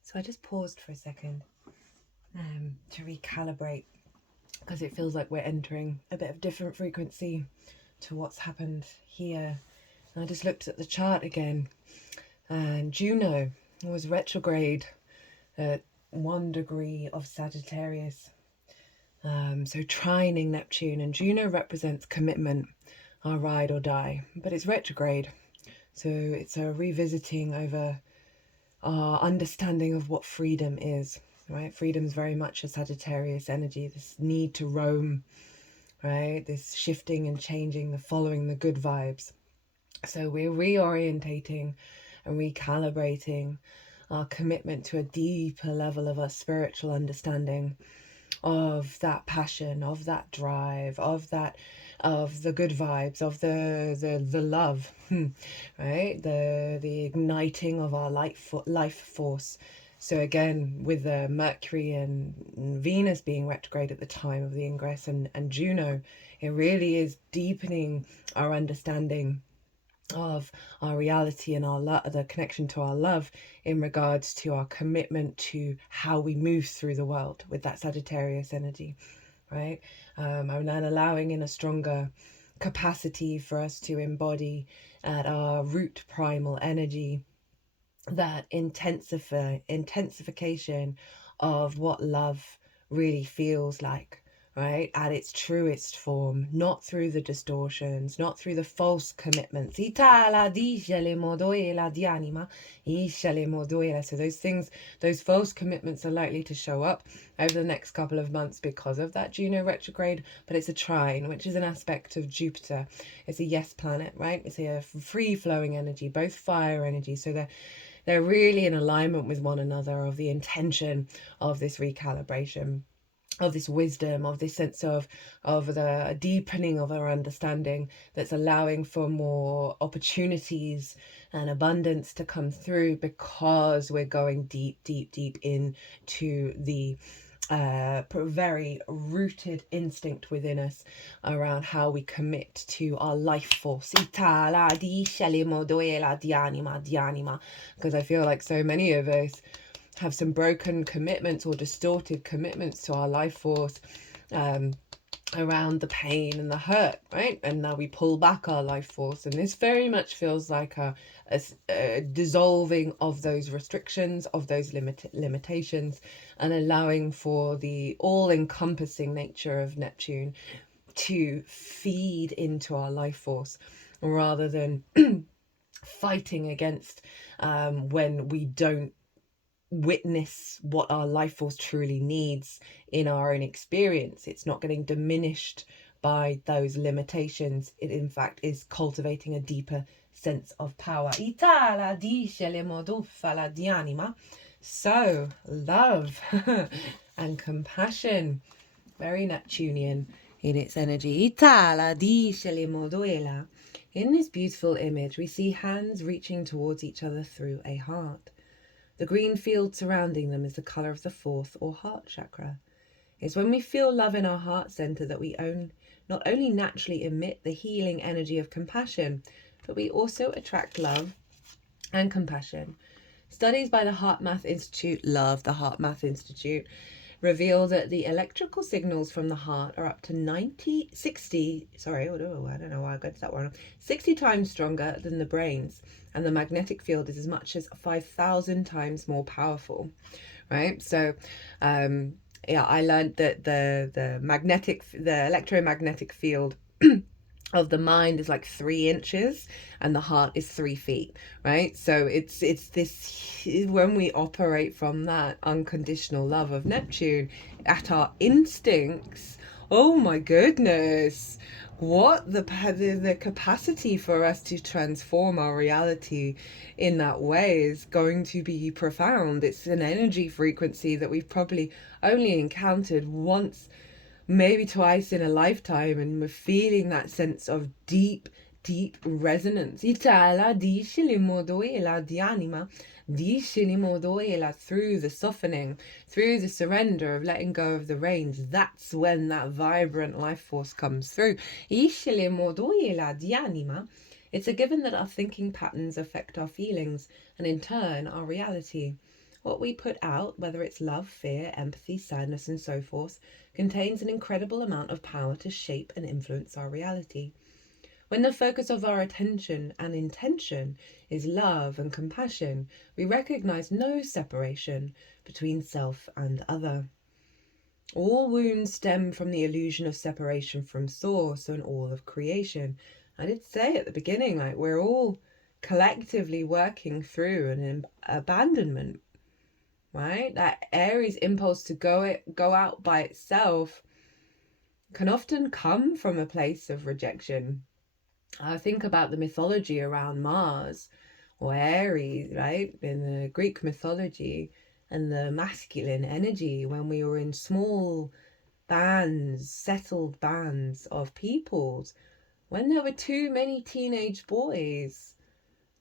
So I just paused for a second to recalibrate, because it feels like we're entering a bit of different frequency to what's happened here. And I just looked at the chart again, and Juno was retrograde at 1 degree of Sagittarius. So trining Neptune, and Juno represents commitment, our ride or die, but it's retrograde. So it's a revisiting over our understanding of what freedom is, right? Freedom is very much a Sagittarius energy, this need to roam, right? This shifting and changing, the following the good vibes. So we're reorientating and recalibrating our commitment to a deeper level of our spiritual understanding of that passion, of that drive, of the good vibes, of the love, right? The igniting of our life force. So again, with the Mercury and Venus being retrograde at the time of the ingress, and Juno, it really is deepening our understanding of our reality and our the connection to our love in regards to our commitment to how we move through the world with that Sagittarius energy, right? And then allowing in a stronger capacity for us to embody at our root primal energy that intensification of what love really feels like, right? At its truest form, not through the distortions, not through the false commitments. So those things, those false commitments are likely to show up over the next couple of months because of that Juno retrograde, but it's a trine, which is an aspect of Jupiter. It's a yes planet, right? It's a free-flowing energy, both fire energy. So they're really in alignment with one another of the intention of this recalibration. this wisdom, of this sense of the deepening of our understanding, that's allowing for more opportunities and abundance to come through, because we're going deep, deep, deep into the very rooted instinct within us around how we commit to our life force. Because I feel like so many of us have some broken commitments or distorted commitments to our life force, around the pain and the hurt, right? And now we pull back our life force, and this very much feels like a dissolving of those restrictions, of those limitations, and allowing for the all-encompassing nature of Neptune to feed into our life force, rather than fighting against when we don't witness what our life force truly needs in our own experience. It's not getting diminished by those limitations. It in fact is cultivating a deeper sense of power. So love and compassion, very Neptunian in its energy. In this beautiful image, we see hands reaching towards each other through a heart. The green field surrounding them is the colour of the fourth or heart chakra. It's when we feel love in our heart centre that we not only naturally emit the healing energy of compassion, but we also attract love and compassion. Studies by the HeartMath Institute, the HeartMath Institute, reveal that the electrical signals from the heart are up to 60 times stronger than the brain's, and the magnetic field is as much as 5,000 times more powerful, right? So I learned that the electromagnetic field of the mind is like 3 inches and the heart is 3 feet, right? So it's this, when we operate from that unconditional love of Neptune at our instincts, oh my goodness, what the capacity for us to transform our reality in that way is going to be profound. It's an energy frequency that we've probably only encountered once, maybe twice in a lifetime, and we're feeling that sense of deep resonance. Through the softening, through the surrender of letting go of the reins, that's when that vibrant life force comes through. It's a given that our thinking patterns affect our feelings and in turn our reality. What we put out, whether it's love, fear, empathy, sadness, and so forth, contains an incredible amount of power to shape and influence our reality. When the focus of our attention and intention is love and compassion, we recognize no separation between self and other. All wounds stem from the illusion of separation from source and all of creation. I did say at the beginning, like, we're all collectively working through an abandonment, right? That Aries impulse to go out by itself can often come from a place of rejection. I think about the mythology around Mars or Aries, right, in the Greek mythology, and the masculine energy when we were in small bands, settled bands of peoples. When there were too many teenage boys,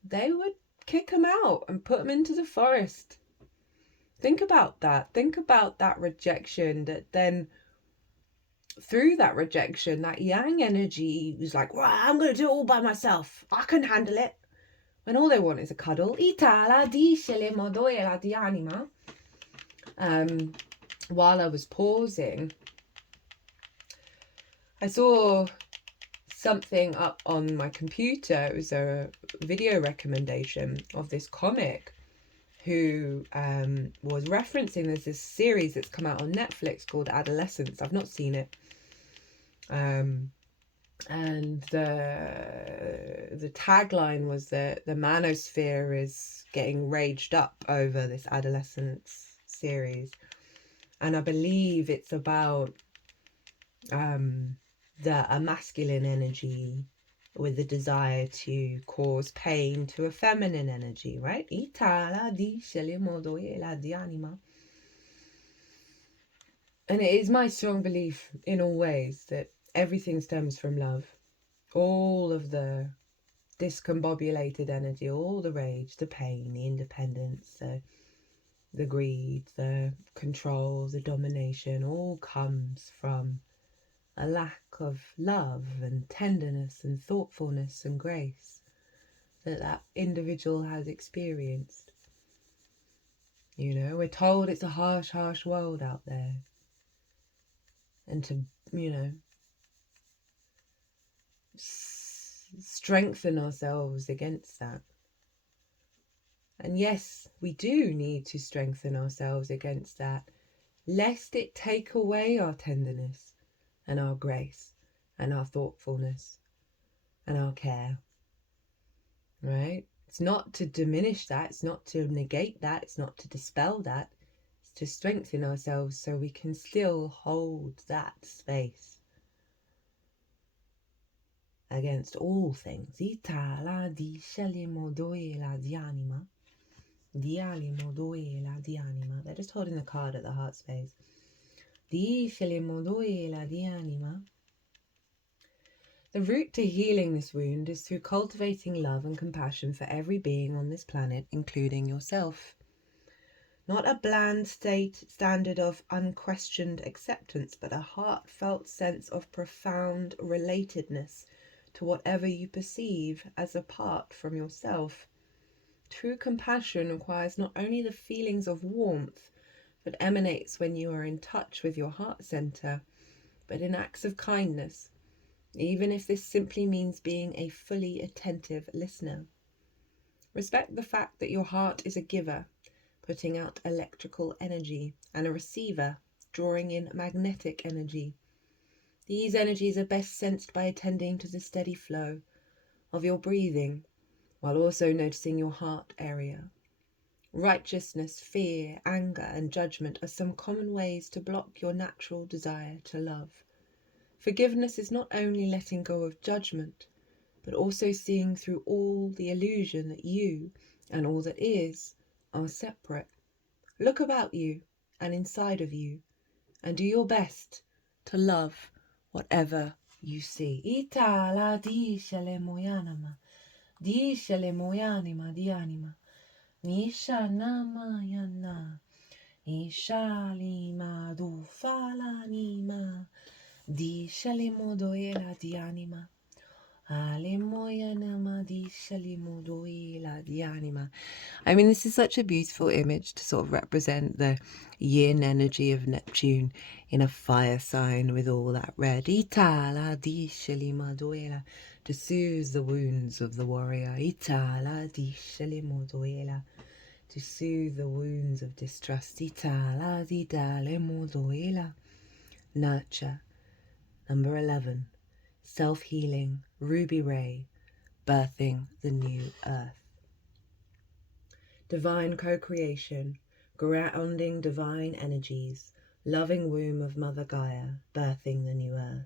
they would kick them out and put them into the forest. Think about that. Think about that rejection, that then through that rejection, that yang energy was like, well, I'm going to do it all by myself. I can handle it. When all they want is a cuddle. While I was pausing, I saw something up on my computer. It was a video recommendation of this comic who was referencing, there's this series that's come out on Netflix called Adolescence. I've not seen it. And the tagline was that the manosphere is getting raged up over this Adolescence series. And I believe it's about a masculine energy with the desire to cause pain to a feminine energy, right? And it is my strong belief in all ways that everything stems from love. All of the discombobulated energy, all the rage, the pain, the independence, the greed, the control, the domination, all comes from a lack of love and tenderness and thoughtfulness and grace that individual has experienced. You know, we're told it's a harsh, harsh world out there. And to, you know, strengthen ourselves against that. And yes, we do need to strengthen ourselves against that, lest it take away our tenderness and our grace and our thoughtfulness and our care, right? It's not to diminish that, it's not to negate that, it's not to dispel that, it's to strengthen ourselves so we can still hold that space against all things. They're just holding the card at the heart space. The route to healing this wound is through cultivating love and compassion for every being on this planet, including yourself. Not a bland standard of unquestioned acceptance, but a heartfelt sense of profound relatedness to whatever you perceive as apart from yourself. True compassion requires not only the feelings of warmth that emanates when you are in touch with your heart center, but in acts of kindness, even if this simply means being a fully attentive listener. Respect the fact that your heart is a giver, putting out electrical energy, and a receiver, drawing in magnetic energy. These energies are best sensed by attending to the steady flow of your breathing, while also noticing your heart area. Righteousness, fear, anger, and judgment are some common ways to block your natural desire to love. Forgiveness is not only letting go of judgment, but also seeing through all the illusion that you and all that is are separate. Look about you and inside of you, and do your best to love whatever you see. Itala dishele moyanama, dishele moyanima dianima, nisha nama yana, ishali madu fala nima, dishele modoela dianima. I mean, this is such a beautiful image to sort of represent the yin energy of Neptune in a fire sign with all that red. To soothe the wounds of the warrior. To soothe the wounds of distrust. Nurture. Number 11. Self-healing, ruby ray, birthing the new earth. Divine co-creation, grounding divine energies, loving womb of Mother Gaia, birthing the new earth.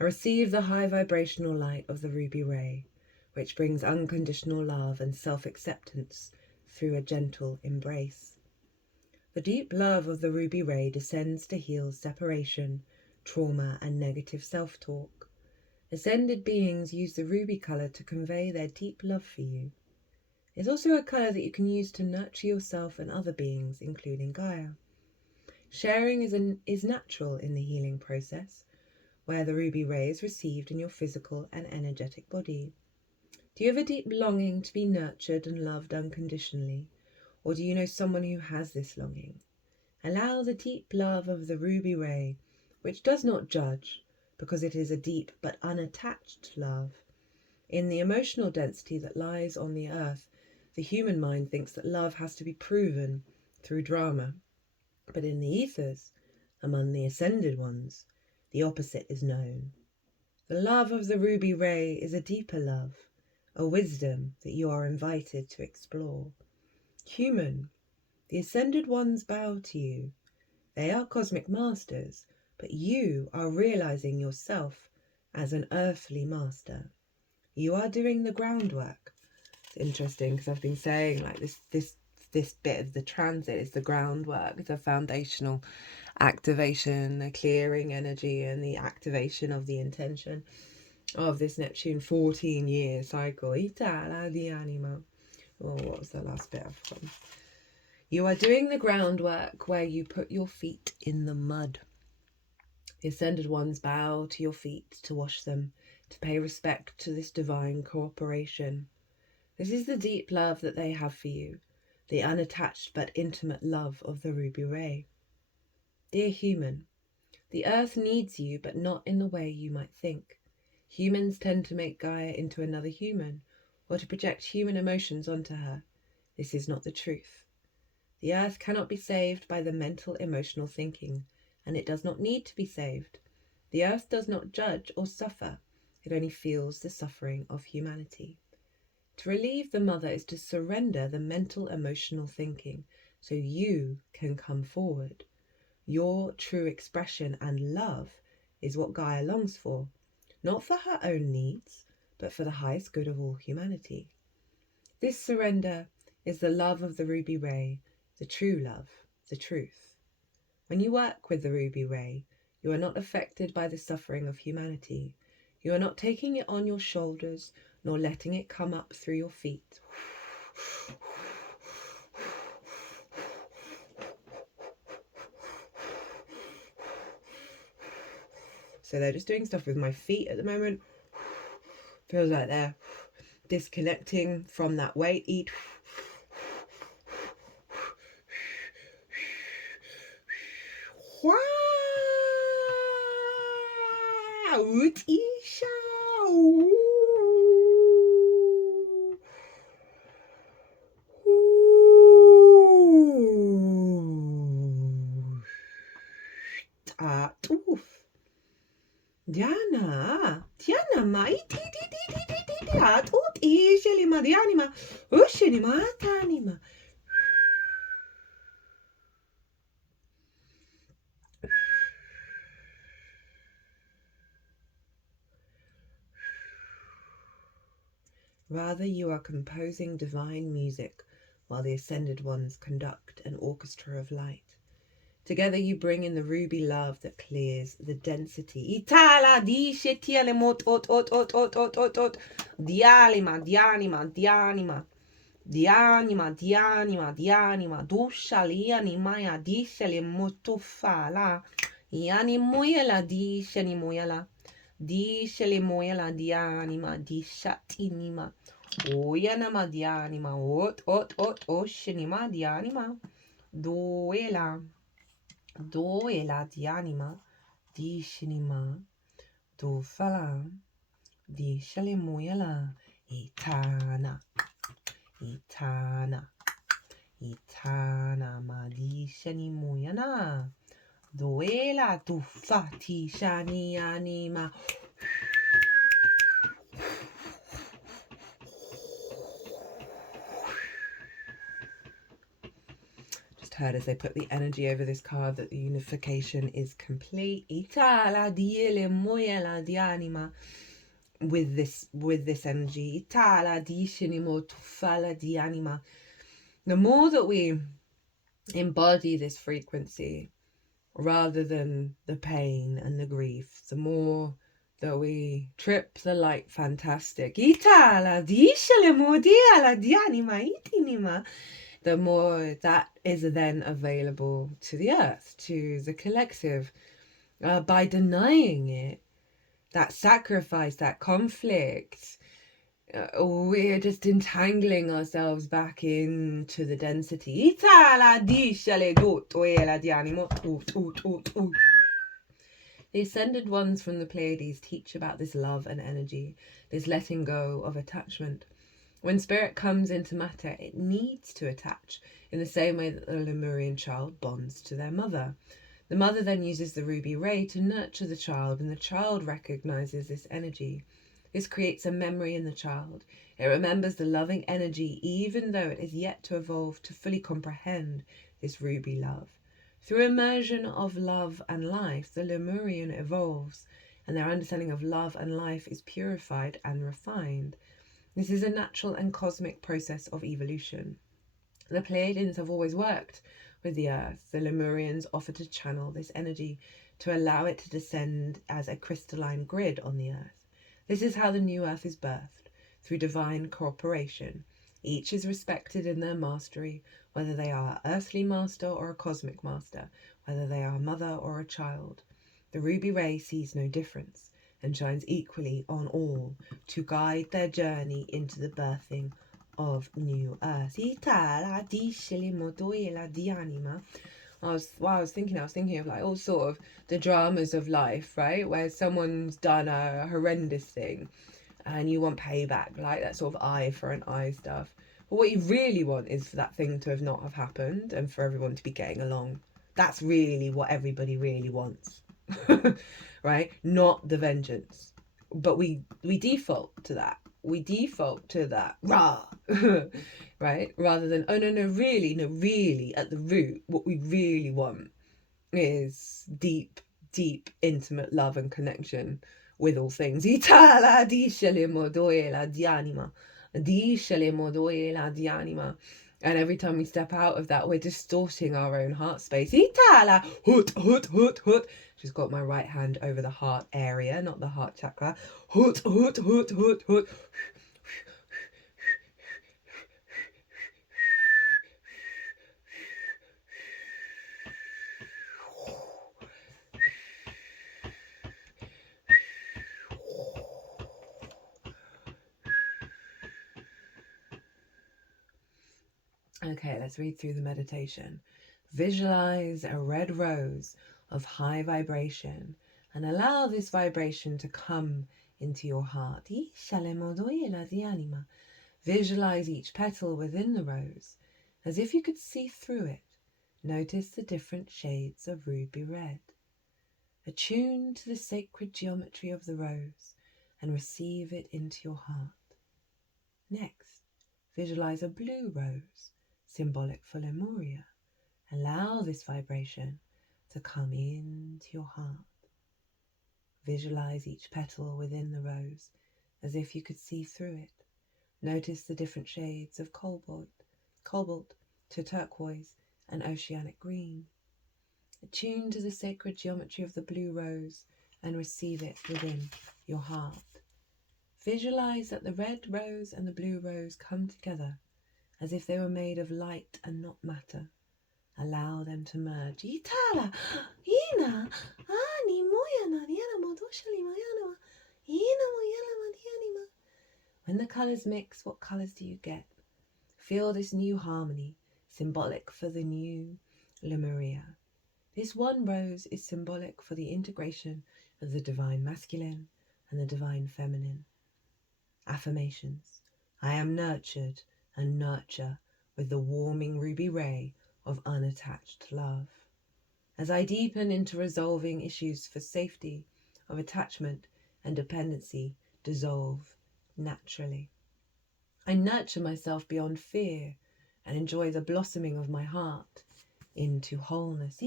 I receive the high vibrational light of the ruby ray, which brings unconditional love and self-acceptance through a gentle embrace. The deep love of the ruby ray descends to heal separation, trauma, and negative self-talk. Ascended beings use the ruby colour to convey their deep love for you. It's also a colour that you can use to nurture yourself and other beings, including Gaia. Sharing is natural in the healing process, where the ruby ray is received in your physical and energetic body. Do you have a deep longing to be nurtured and loved unconditionally, or do you know someone who has this longing? Allow the deep love of the ruby ray, which does not judge, because it is a deep but unattached love. In the emotional density that lies on the earth, the human mind thinks that love has to be proven through drama. But in the ethers, among the ascended ones, the opposite is known. The love of the ruby ray is a deeper love, a wisdom that you are invited to explore. Human, the ascended ones bow to you. They are cosmic masters, but you are realizing yourself as an earthly master. You are doing the groundwork. It's interesting because I've been saying like this this bit of the transit is the groundwork, the foundational activation, the clearing energy, and the activation of the intention of this Neptune 14-year cycle. Itala di anima. Oh, what was the last bit I've forgotten? You are doing the groundwork where you put your feet in the mud. The Ascended Ones bow to your feet to wash them, to pay respect to this divine cooperation. This is the deep love that they have for you, the unattached but intimate love of the ruby ray. Dear human, the earth needs you, but not in the way you might think. Humans tend to make Gaia into another human, or to project human emotions onto her. This is not the truth. The earth cannot be saved by the mental, emotional thinking, and it does not need to be saved. The earth does not judge or suffer. It only feels the suffering of humanity. To relieve the mother is to surrender the mental, emotional thinking, so you can come forward. Your true expression and love is what Gaia longs for, not for her own needs, but for the highest good of all humanity. This surrender is the love of the ruby ray, the true love, the truth. When you work with the ruby ray, you are not affected by the suffering of humanity. You are not taking it on your shoulders, nor letting it come up through your feet. So they're just doing stuff with my feet at the moment. Feels like they're disconnecting from that weight. Eat. Diana, ma iti at ut ishelima dianima ushinima tanima. Rather, you are composing divine music while the Ascended Ones conduct an orchestra of light. Together you bring in the ruby love that clears the density. Itala di shetiale mot ot dialima dianima dianima dianima dianima dianima dushaliani maya dishali motufala yani moyela dishani moyela dishali moyela dianima dishatinima oyanama dianima ot oshinima dianima doela dianima di shinima do fala di shalimoyala itana ma di shanimoyana doela do fati shani anima. Heard as they put the energy over this card that the unification is complete. Itala diele moyela dianima with this energy. Itala di shinimo tufala dianima. The more that we embody this frequency rather than the pain and the grief, the more that we trip the light fantastic. Itala di shalimo diala dianima itinima. The more that is then available to the earth, to the collective. By denying it, that sacrifice, that conflict, we're just entangling ourselves back into the density. The Ascended Ones from the Pleiades teach about this love and energy, this letting go of attachment. When spirit comes into matter, it needs to attach in the same way that the Lemurian child bonds to their mother. The mother then uses the ruby ray to nurture the child, and the child recognizes this energy. This creates a memory in the child. It remembers the loving energy, even though it is yet to evolve to fully comprehend this ruby love. Through immersion of love and life, the Lemurian evolves, and their understanding of love and life is purified and refined. This is a natural and cosmic process of evolution. The Pleiadians have always worked with the earth. The Lemurians offer to channel this energy to allow it to descend as a crystalline grid on the earth. This is how the new earth is birthed, through divine cooperation. Each is respected in their mastery, whether they are an earthly master or a cosmic master, whether they are a mother or a child. The ruby ray sees no difference and shines equally on all to guide their journey into the birthing of new earth. I was thinking of like all sort of the dramas of life, right? Where someone's done a horrendous thing and you want payback, like that sort of eye for an eye stuff. But what you really want is for that thing to not have happened and for everyone to be getting along. That's really what everybody really wants. Right? Not the vengeance. But we default to that. We default to that. Rah! Right? Rather than, oh, no, really, at the root, what we really want is deep, intimate love and connection with all things. And every time we step out of that, we're distorting our own heart space. She's got my right hand over the heart area, not the heart chakra. Okay, let's read through the meditation. Visualize a red rose of high vibration and allow this vibration to come into your heart. Visualize each petal within the rose as if you could see through it. Notice the different shades of ruby red. Attune to the sacred geometry of the rose and receive it into your heart. Next, visualize a blue rose, symbolic for Lemuria. Allow this vibration to come into your heart. Visualize each petal within the rose as if you could see through it. Notice the different shades of cobalt to turquoise and oceanic green. Attune to the sacred geometry of the blue rose and receive it within your heart. Visualize that the red rose and the blue rose come together as if they were made of light and not matter. Allow them to merge. When the colours mix, what colours do you get? Feel this new harmony, symbolic for the new Lemuria. This one rose is symbolic for the integration of the divine masculine and the divine feminine. Affirmations. I am nurtured and nurture with the warming ruby ray of unattached love. As I deepen into resolving issues for safety, of attachment and dependency dissolve naturally. I nurture myself beyond fear and enjoy the blossoming of my heart into wholeness.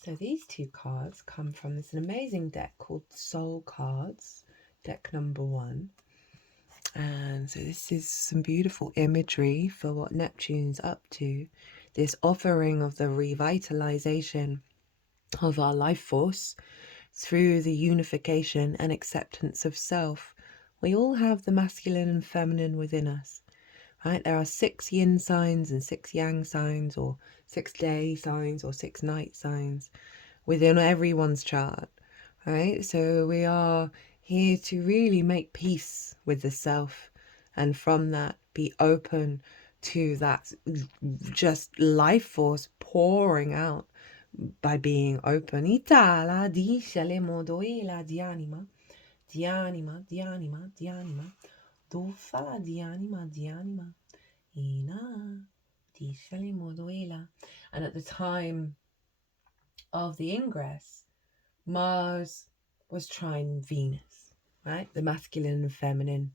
So these two cards come from this amazing deck called Soul Cards, deck number 1. And so this is some beautiful imagery for what Neptune's up to. This offering of the revitalization of our life force through the unification and acceptance of self. We all have the masculine and feminine within us, right? There are 6 yin signs and 6 yang signs, or 6 day signs or 6 night signs within everyone's chart, right? So we are here to really make peace with the self, and from that be open to that just life force pouring out by being open. And at the time of the ingress, Mars was trine Venus, right? The masculine and feminine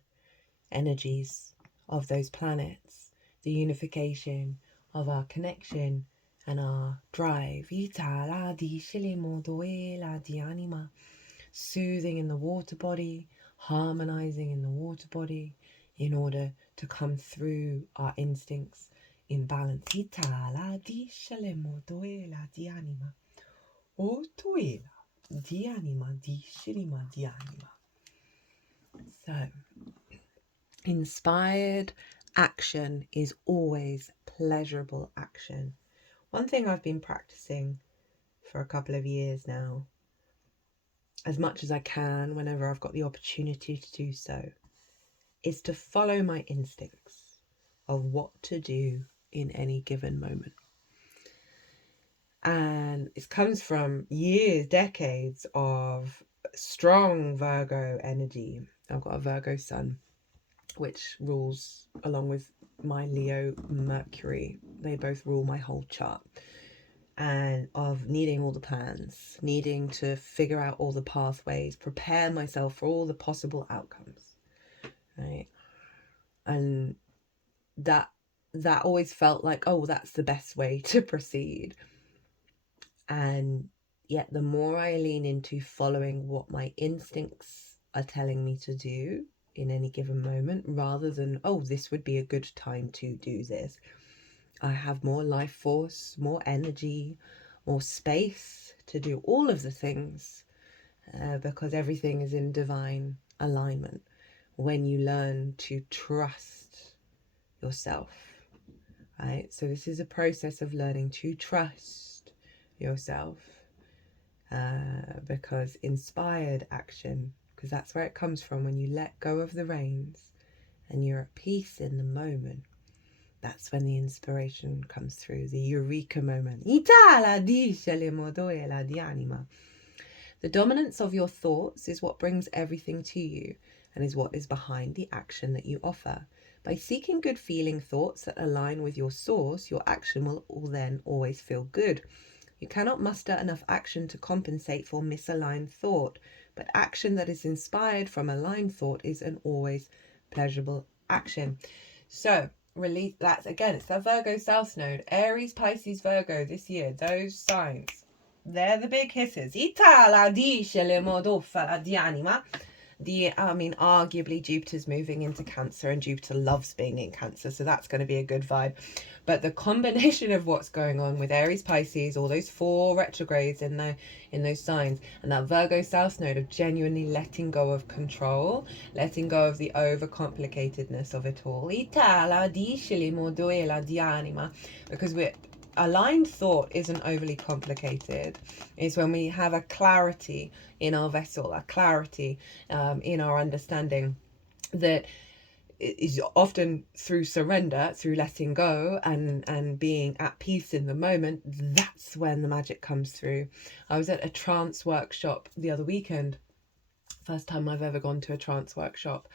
energies of those planets. the unification of our connection and our drive. Soothing in the water body, harmonizing in the water body in order to come through our instincts in balance. So, inspired action is always pleasurable action. One thing I've been practicing for a couple of years now, as much as I can whenever I've got the opportunity to do so, is to follow my instincts of what to do in any given moment. And it comes from years, decades of strong Virgo energy. I've got a Virgo sun, which rules along with my Leo Mercury. They both rule my whole chart. And of needing all the plans, needing to figure out all the pathways, prepare myself for all the possible outcomes, right? And that always felt like, oh, that's the best way to proceed. And yet the more I lean into following what my instincts are telling me to do in any given moment, rather than, oh, this would be a good time to do this, I have more life force, more energy, more space to do all of the things, because everything is in divine alignment when you learn to trust yourself, right? So this is a process of learning to trust yourself, because inspired action, because that's where it comes from, when you let go of the reins and you're at peace in the moment, that's when the inspiration comes through, the eureka moment. The dominance of your thoughts is what brings everything to you and is what is behind the action that you offer. By seeking good feeling thoughts that align with your source, your action will then always feel good. You cannot muster enough action to compensate for misaligned thought, but action that is inspired from aligned thought is an always pleasurable action. So, release, that's again, it's that Virgo South Node, Aries, Pisces, Virgo this year, those signs, they're the big hitters. Arguably Jupiter's moving into Cancer, and Jupiter loves being in Cancer, so that's going to be a good vibe. But the combination of what's going on with Aries, Pisces, all those 4 retrogrades in those signs, and that Virgo South Node of genuinely letting go of control, letting go of the overcomplicatedness of it all. Because we're aligned thought isn't overly complicated. It's when we have a clarity in our vessel, a clarity in our understanding, that is often through surrender, through letting go and being at peace in the moment. That's when the magic comes through. I was at a trance workshop the other weekend, first time I've ever gone to a trance workshop,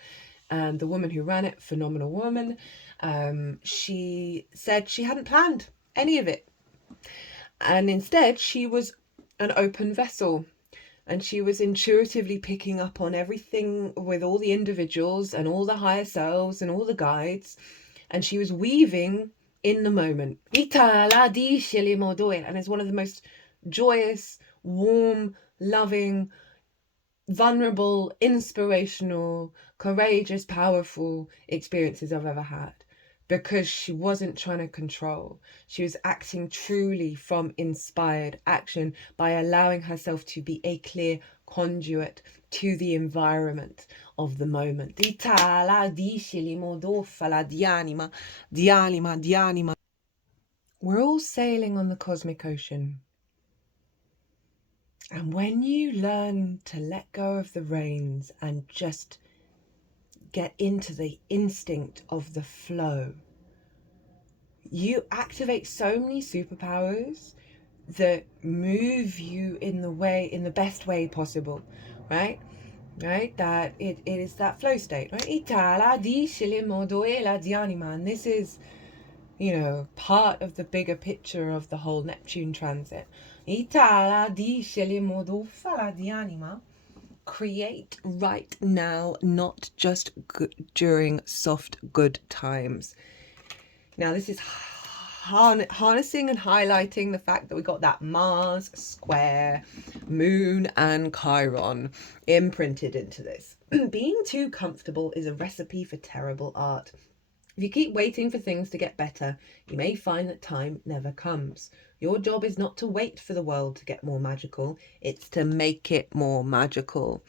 and the woman who ran it, phenomenal woman, she said she hadn't planned any of it, and instead she was an open vessel, and she was intuitively picking up on everything with all the individuals and all the higher selves and all the guides, and she was weaving in the moment. And it's one of the most joyous, warm, loving, vulnerable, inspirational, courageous, powerful experiences I've ever had, because she wasn't trying to control. She was acting truly from inspired action by allowing herself to be a clear conduit to the environment of the moment. We're all sailing on the cosmic ocean. And when you learn to let go of the reins and just get into the instinct of the flow, you activate so many superpowers that move you in the best way possible, right? That it is that flow state, right? And this is, part of the bigger picture of the whole Neptune transit. Create right now, not just during soft good times. Now this is harnessing and highlighting the fact that we got that Mars square, Moon and Chiron imprinted into this. Being too comfortable is a recipe for terrible art. If you keep waiting for things to get better, you may find that time never comes. Your job is not to wait for the world to get more magical, it's to make it more magical.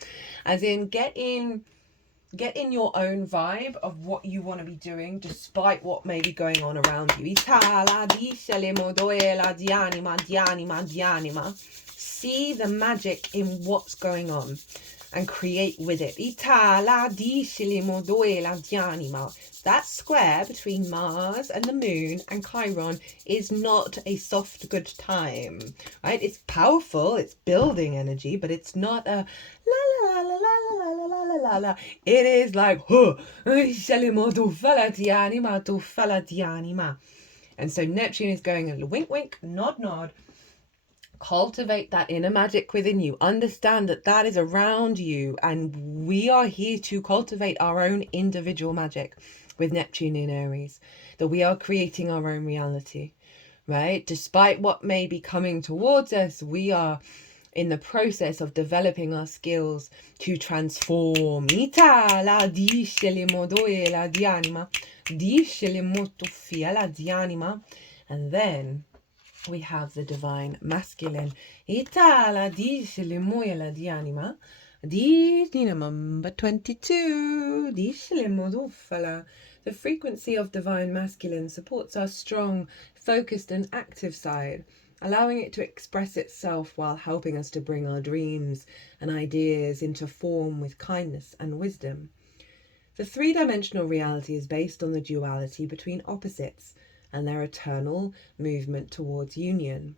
As in, get in your own vibe of what you want to be doing despite what may be going on around you. See the magic in what's going on and create with it. That square between Mars and the Moon and Chiron is not a soft good time, right? It's powerful, it's building energy, but it's not a la la la la la la la la la la. It is like, and so Neptune is going a little wink wink, nod nod. Cultivate that inner magic within you. Understand that that is around you, and we are here to cultivate our own individual magic with Neptune in Aries, that we are creating our own reality, right? Despite what may be coming towards us, we are in the process of developing our skills to transform. And then we have the divine masculine. Number 22. The frequency of divine masculine supports our strong, focused and active side, allowing it to express itself while helping us to bring our dreams and ideas into form with kindness and wisdom. The three-dimensional reality is based on the duality between opposites and their eternal movement towards union.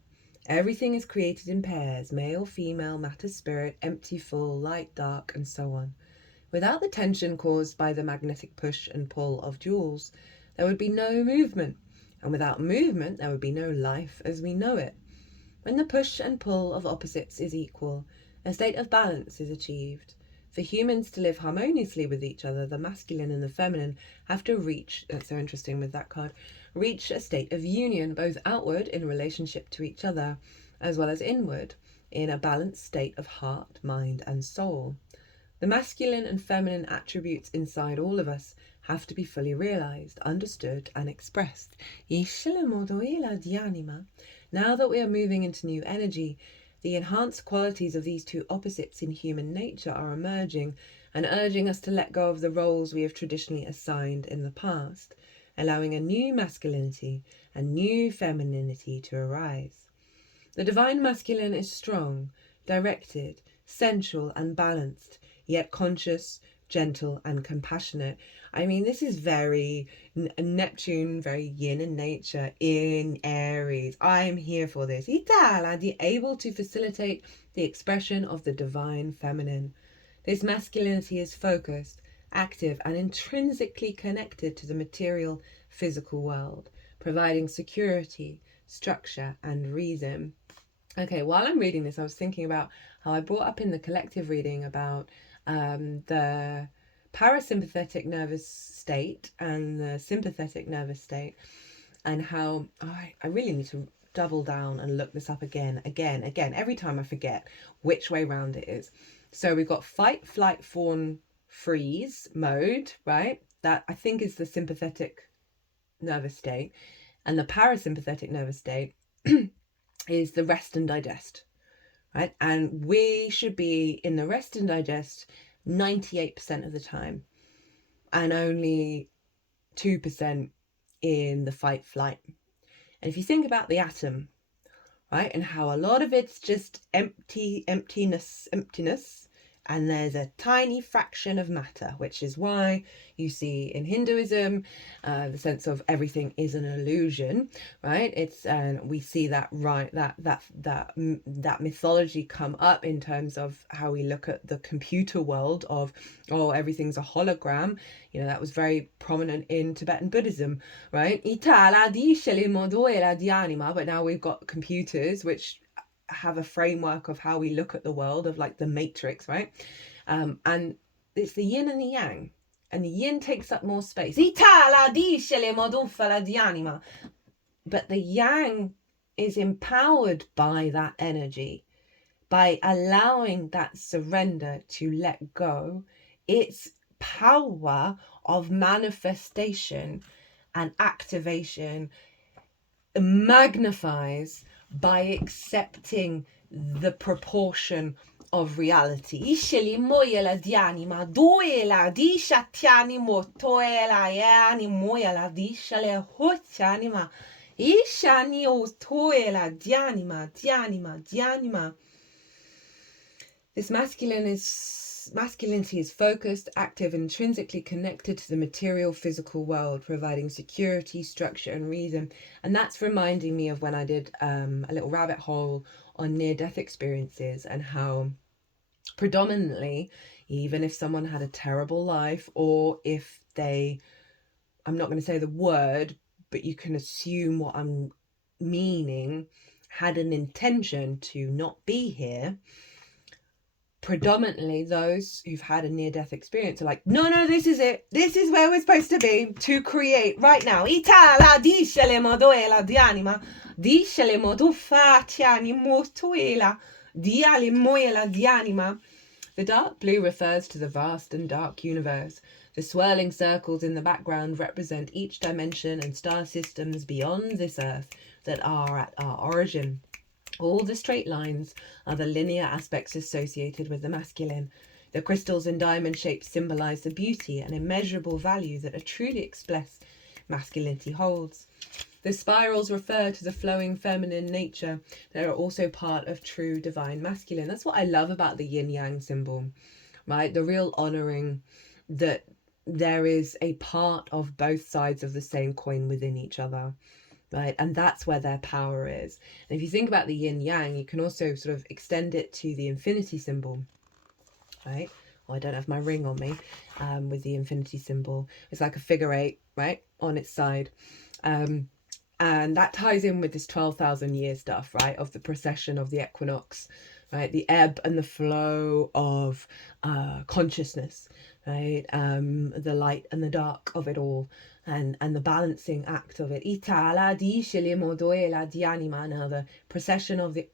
Everything is created in pairs, male, female, matter, spirit, empty, full, light, dark, and so on. Without the tension caused by the magnetic push and pull of duals, there would be no movement, and without movement there would be no life as we know it. When the push and pull of opposites is equal, a state of balance is achieved. For humans to live harmoniously with each other, the masculine and the feminine have to reach, that's so interesting with that card, reach a state of union, both outward in relationship to each other, as well as inward, in a balanced state of heart, mind, and soul. The masculine and feminine attributes inside all of us have to be fully realized, understood, and expressed. Now that we are moving into new energy, the enhanced qualities of these two opposites in human nature are emerging and urging us to let go of the roles we have traditionally assigned in the past, allowing a new masculinity and new femininity to arise. The divine masculine is strong, directed, sensual and balanced, yet conscious, gentle and compassionate. I mean, this is very Neptune, very yin in nature in Aries. I'm here for this. Able to facilitate the expression of the divine feminine. This masculinity is focused, active and intrinsically connected to the material physical world, providing security, structure and reason. Okay, while I'm reading this, I was thinking about how I brought up in the collective reading about the parasympathetic nervous state and the sympathetic nervous state, and how I really need to double down and look this up again. Every time I forget which way round it is. So we've got fight, flight, fawn, freeze mode, right? That I think is the sympathetic nervous state, and the parasympathetic nervous state is the rest and digest, right? And we should be in the rest and digest 98% of the time, and only 2% in the fight flight. And if you think about the atom, right, and how a lot of it's just emptiness, and there's a tiny fraction of matter, which is why you see in Hinduism the sense of everything is an illusion, right? It's we see that, right, that mythology come up in terms of how we look at the computer world of, oh, everything's a hologram. You know, that was very prominent in Tibetan Buddhism, right? But now we've got computers which have a framework of how we look at the world, of like the matrix, right? And it's the yin and the yang. and the yin takes up more space. But the yang is empowered by that energy, by allowing that surrender to let go. Its power of manifestation and activation magnifies by accepting the proportion of reality. This masculinity is focused, active, and intrinsically connected to the material physical world, providing security, structure, and reason. And that's reminding me of when I did a little rabbit hole on near-death experiences, and how predominantly, even if someone had a terrible life, or if they, I'm not going to say the word, but you can assume what I'm meaning, had an intention to not be here, predominantly those who've had a near-death experience are like, no, this is it. This is where we're supposed to be, to create right now. The dark blue refers to the vast and dark universe. The swirling circles in the background represent each dimension and star systems beyond this earth that are at our origin. All the straight lines are the linear aspects associated with the masculine. The crystals and diamond shapes symbolize the beauty and immeasurable value that a truly expressed masculinity holds. The spirals refer to the flowing feminine nature that are also part of true divine masculine. That's what I love about the yin-yang symbol, right? The real honoring that there is a part of both sides of the same coin within each other. Right, and that's where their power is. And if you think about the yin yang, you can also sort of extend it to the infinity symbol, right? Well, I don't have my ring on me with the infinity symbol. It's like a figure 8, right, on its side. And that ties in with this 12,000 year stuff, right, of the precession of the equinox, right, the ebb and the flow of consciousness, right, the light and the dark of it all. And the balancing act of it. Now the precession of the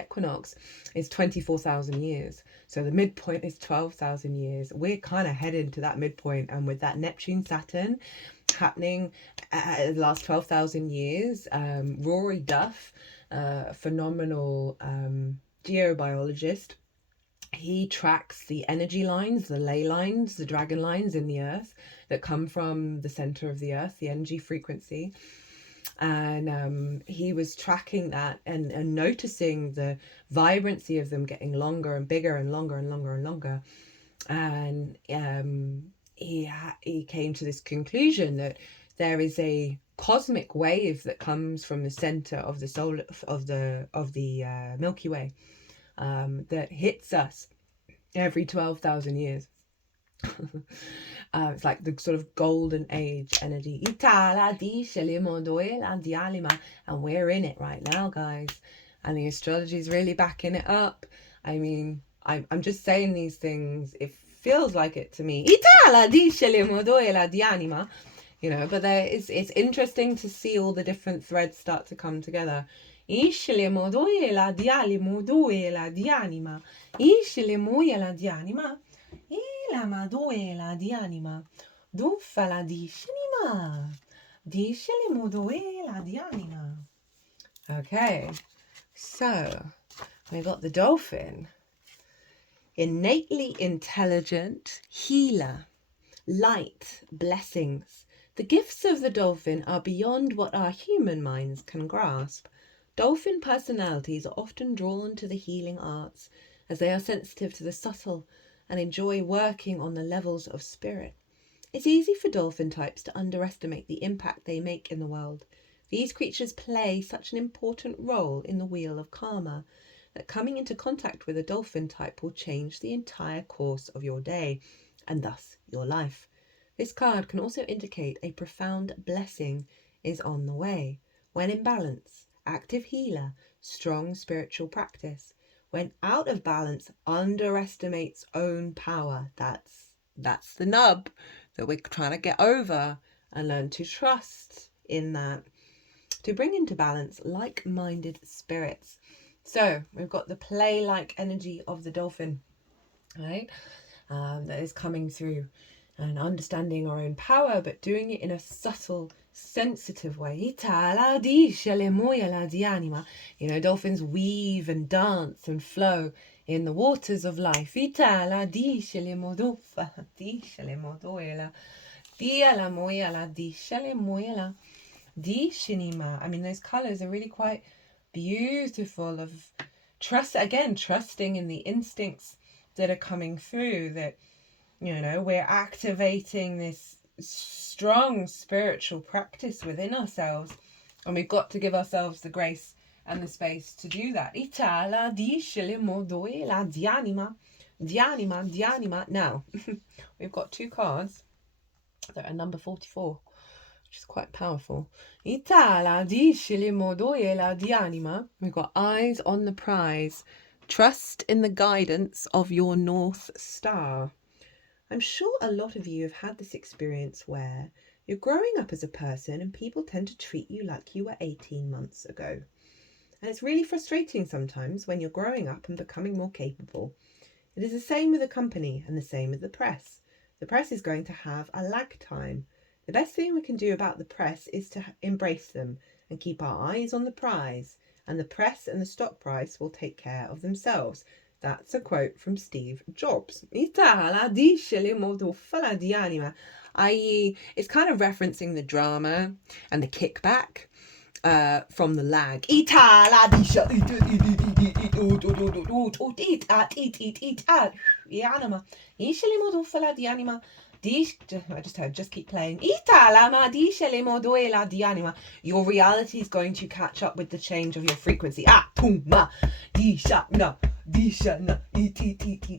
equinox is 24,000 years. So the midpoint is 12,000 years. We're kind of heading to that midpoint, and with that Neptune Saturn happening the last 12,000 years, Rory Duff, phenomenal geobiologist, he tracks the energy lines, the ley lines, the dragon lines in the earth that come from the center of the earth, the energy frequency. And he was tracking that and noticing the vibrancy of them getting longer and bigger and longer and longer and longer. And he came to this conclusion that there is a cosmic wave that comes from the center of the solar of the Milky Way. That hits us every 12,000 years. It's like the sort of golden age energy. And we're in it right now, guys. And the astrology is really backing it up. I mean, I'm just saying these things. It feels like it to me. You know, but it's interesting to see all the different threads start to come together. Ishele modoela diali modoela dianima. Ishele moela dianima. Ila madoela dianima. Dufala dishinima. Dishele modoela dianima. Okay, so we got the dolphin. Innately intelligent, healer, light, blessings. The gifts of the dolphin are beyond what our human minds can grasp. Dolphin personalities are often drawn to the healing arts as they are sensitive to the subtle and enjoy working on the levels of spirit. It's easy for dolphin types to underestimate the impact they make in the world. These creatures play such an important role in the wheel of karma that coming into contact with a dolphin type will change the entire course of your day and thus your life. This card can also indicate a profound blessing is on the way. When in balance, active healer, strong spiritual practice. When out of balance, underestimates own power. That's That's the nub that we're trying to get over and learn to trust in that, to bring into balance like-minded spirits. So we've got the play-like energy of the dolphin, right? That is coming through and understanding our own power, but doing it in a subtle, sensitive way. You know, dolphins weave and dance and flow in the waters of life. I mean, those colours are really quite beautiful, of trusting in the instincts that are coming through, that, you know, we're activating this strong spiritual practice within ourselves, and we've got to give ourselves the grace and the space to do that. Now, we've got two cards that are number 44, which is quite powerful. We've got eyes on the prize. Trust in the guidance of your North Star. I'm sure a lot of you have had this experience where you're growing up as a person and people tend to treat you like you were 18 months ago. And it's really frustrating sometimes when you're growing up and becoming more capable. It is the same with a company and the same with the press. The press is going to have a lag time. The best thing we can do about the press is to embrace them and keep our eyes on the prize, and the press and the stock price will take care of themselves. That's a quote from Steve Jobs. I.e., it's kind of referencing the drama and the kickback from the lag. I just heard, just keep playing. Your reality is going to catch up with the change of your frequency.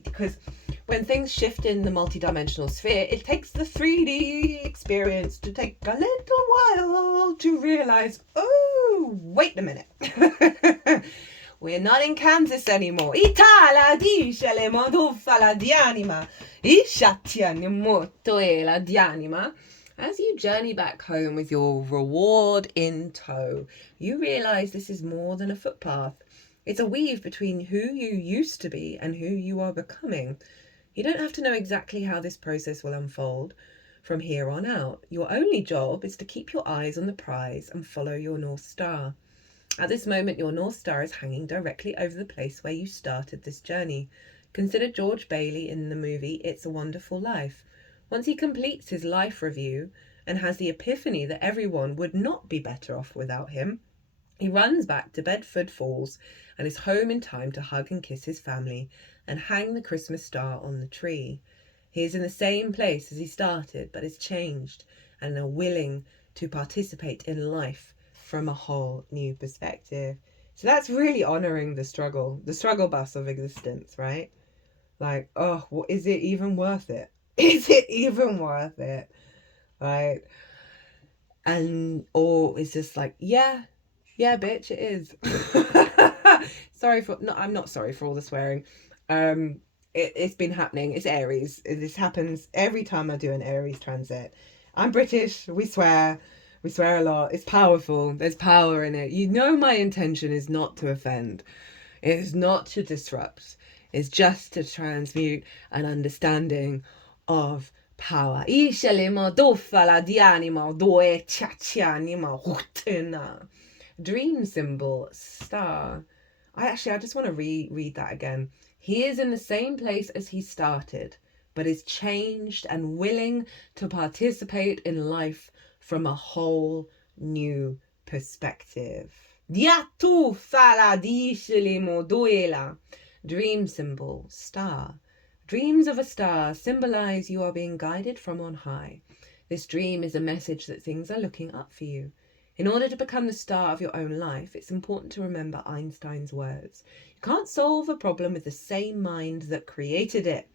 Because when things shift in the multidimensional sphere, it takes the 3D experience to take a little while to realize, oh, wait a minute. We're not in Kansas anymore. As you journey back home with your reward in tow, you realize this is more than a footpath. It's a weave between who you used to be and who you are becoming. You don't have to know exactly how this process will unfold from here on out. Your only job is to keep your eyes on the prize and follow your North Star. At this moment, your North Star is hanging directly over the place where you started this journey. Consider George Bailey in the movie It's a Wonderful Life. Once he completes his life review and has the epiphany that everyone would not be better off without him, he runs back to Bedford Falls and is home in time to hug and kiss his family and hang the Christmas star on the tree. He is in the same place as he started, but is changed and are willing to participate in life from a whole new perspective. So that's really honouring the struggle bus of existence, right? Like, oh, well, is it even worth it? Is it even worth it? Right? And, or it's just like, yeah, bitch, it is. I'm not sorry for all the swearing. It's been happening. It's Aries. This happens every time I do an Aries transit. I'm British. We swear a lot. It's powerful. There's power in it. You know, my intention is not to offend. It is not to disrupt. It's just to transmute an understanding of power. Dream symbol, star. I just want to read that again. He is in the same place as he started, but is changed and willing to participate in life from a whole new perspective. Dream symbol, star. Dreams of a star symbolize you are being guided from on high. This dream is a message that things are looking up for you. In order to become the star of your own life, it's important to remember Einstein's words. You can't solve a problem with the same mind that created it.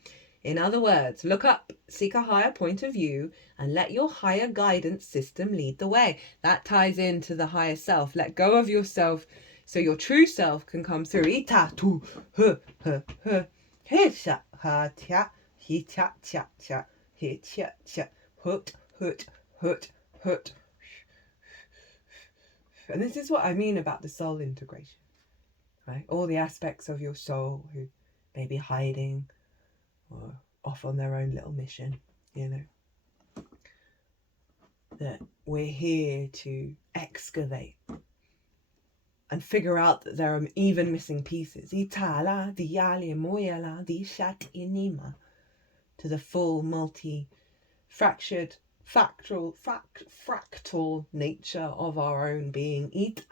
In other words, look up, seek a higher point of view, and let your higher guidance system lead the way. That ties into the higher self. Let go of yourself so your true self can come through. he cha cha cha, he cha cha, hut hut hut hut. And this is what I mean about the soul integration, right? All the aspects of your soul who may be hiding or off on their own little mission, you know, that we're here to excavate and figure out that there are even missing pieces. Itala, diali, moyala, di shat inima, to the full multi-fractured, fractal nature of our own being. Eat.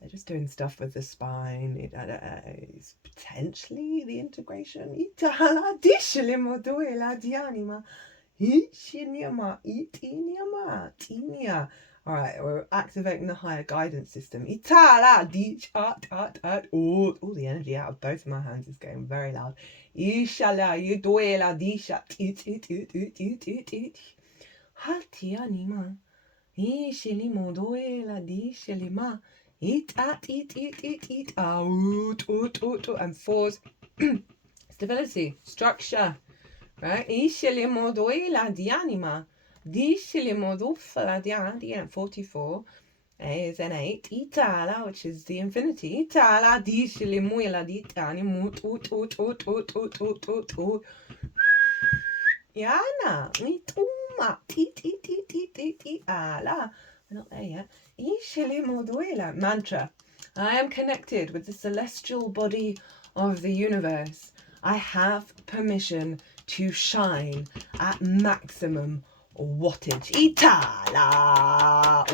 They're just doing stuff with the spine. It's potentially the integration. All right, we're activating the higher guidance system. All the energy out of both of my hands is getting very loud. Eat, out, and fours. Stability, structure, right? 44 is an 8. Itala, which is the infinity. Itala, Yana, we're not there yet. Mantra. I am connected with the celestial body of the universe. I have permission to shine at maximum wattage. Itala.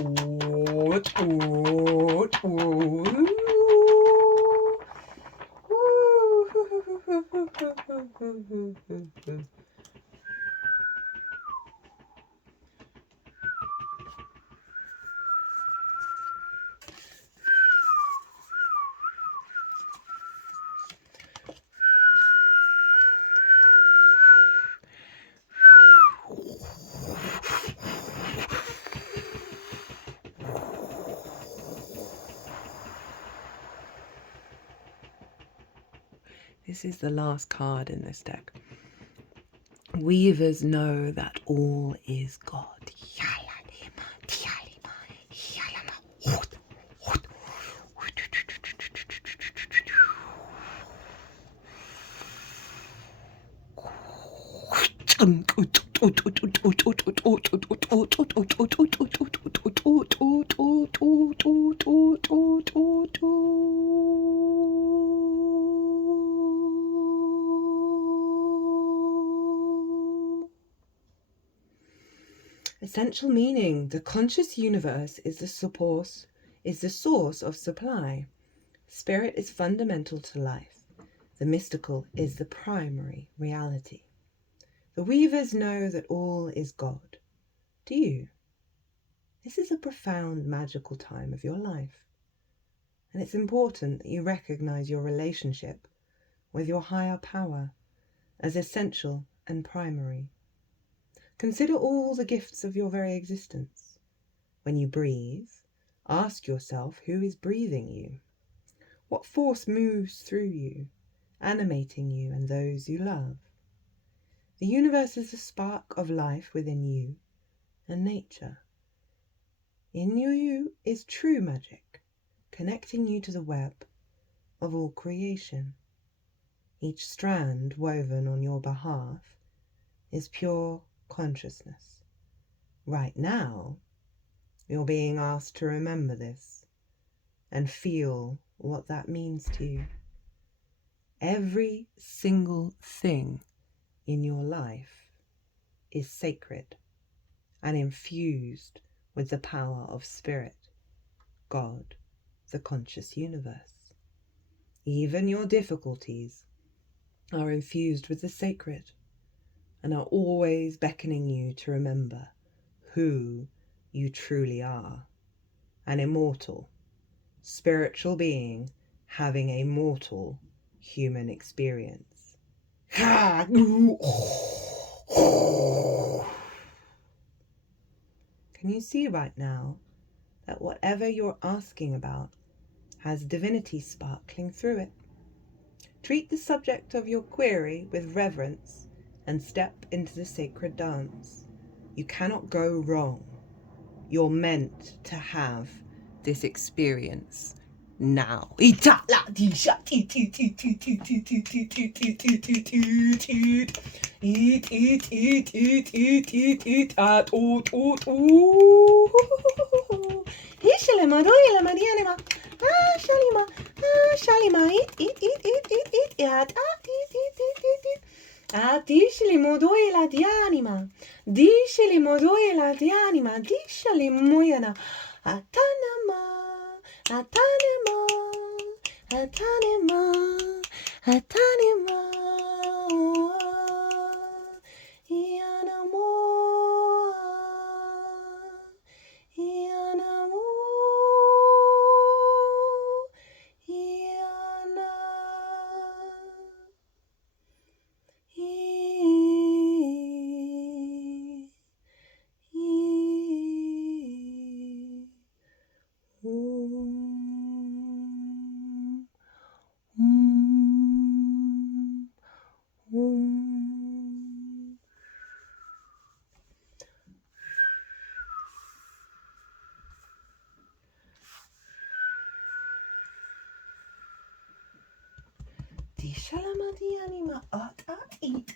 This is the last card in this deck. Weavers know that all is God. Essential meaning: the conscious universe is the source of supply. Spirit is fundamental to life. The mystical is the primary reality. The weavers know that all is God. Do you? This is a profound, magical time of your life. And it's important that you recognize your relationship with your higher power as essential and primary. Consider all the gifts of your very existence. When you breathe, ask yourself who is breathing you. What force moves through you, animating you and those you love? The universe is a spark of life within you and nature. In you is true magic, connecting you to the web of all creation. Each strand woven on your behalf is pure consciousness. Right now, you're being asked to remember this and feel what that means to you. Every single thing in your life is sacred and infused with the power of Spirit, God, the conscious universe. Even your difficulties are infused with the sacred and are always beckoning you to remember who you truly are. An immortal, spiritual being having a mortal human experience. Can you see right now that whatever you're asking about has divinity sparkling through it. Treat the subject of your query with reverence and step into the sacred dance. You cannot go wrong. You're meant to have this experience now. Diceli modoie la dianima, diceli modoie la dianima, diceli moyana, atanema, atanema, atanema, atanema, ianamo, ianamo, iana. Shalama di anima at eat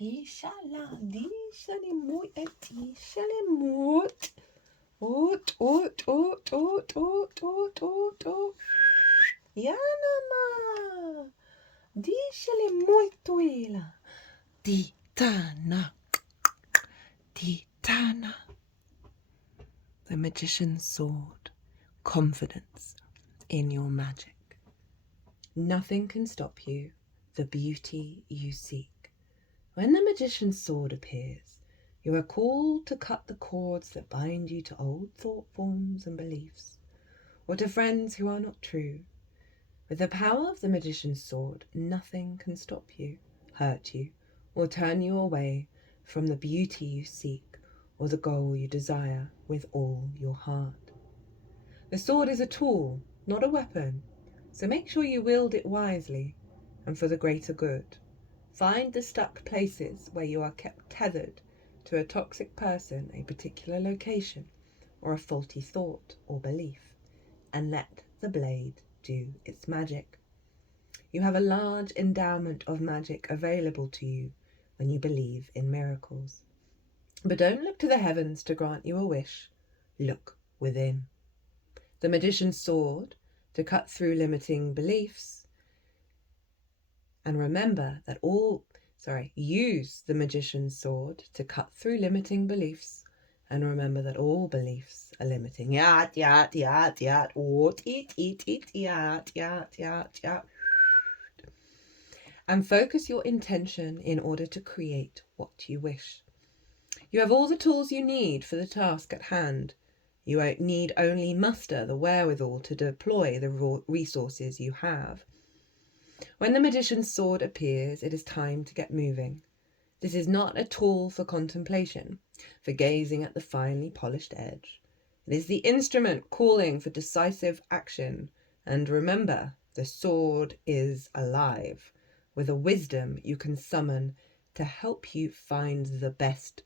Ishala di shalimut et shalimut Yanama di shalimutuela Ditana Ditana. The magician's sword, confidence in your magic. Nothing can stop you, the beauty you seek. When the magician's sword appears, you are called to cut the cords that bind you to old thought forms and beliefs, or to friends who are not true. With the power of the magician's sword, nothing can stop you, hurt you, or turn you away from the beauty you seek or the goal you desire with all your heart. The sword is a tool, not a weapon, so make sure you wield it wisely and for the greater good. Find the stuck places where you are kept tethered to a toxic person, a particular location, or a faulty thought or belief, and let the blade do its magic. You have a large endowment of magic available to you when you believe in miracles. But don't look to the heavens to grant you a wish. Look within. The magician's sword to cut through limiting beliefs. And remember that use the magician's sword to cut through limiting beliefs. And remember that all beliefs are limiting. Yat, yat, yat, yat, oot, eat, yat, yat, yat, yat. And focus your intention in order to create what you wish. You have all the tools you need for the task at hand. You need only muster the wherewithal to deploy the resources you have. When the magician's sword appears, it is time to get moving. This is not a tool for contemplation, for gazing at the finely polished edge. It is the instrument calling for decisive action. And remember, the sword is alive, with a wisdom you can summon to help you find the best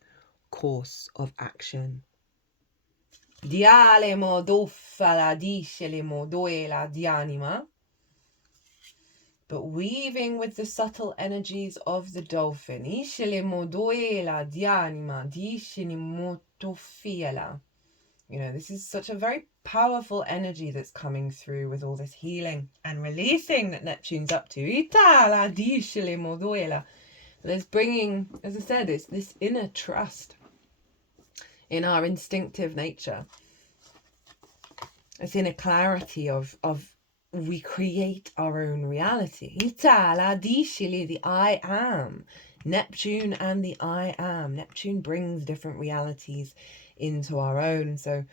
course of action. Diale modoffa la disce modoe la dianima. But weaving with the subtle energies of the dolphin. Isce modoe la dianima, disce motofiela. You know, this is such a very powerful energy that's coming through with all this healing and releasing that Neptune's up to. Ita la disce modoe la. There's bringing, as I said, it's this inner trust in our instinctive nature. It's in a clarity of we create our own reality. Ita la discili, the I am. Neptune and the I am. Neptune brings different realities into our own. So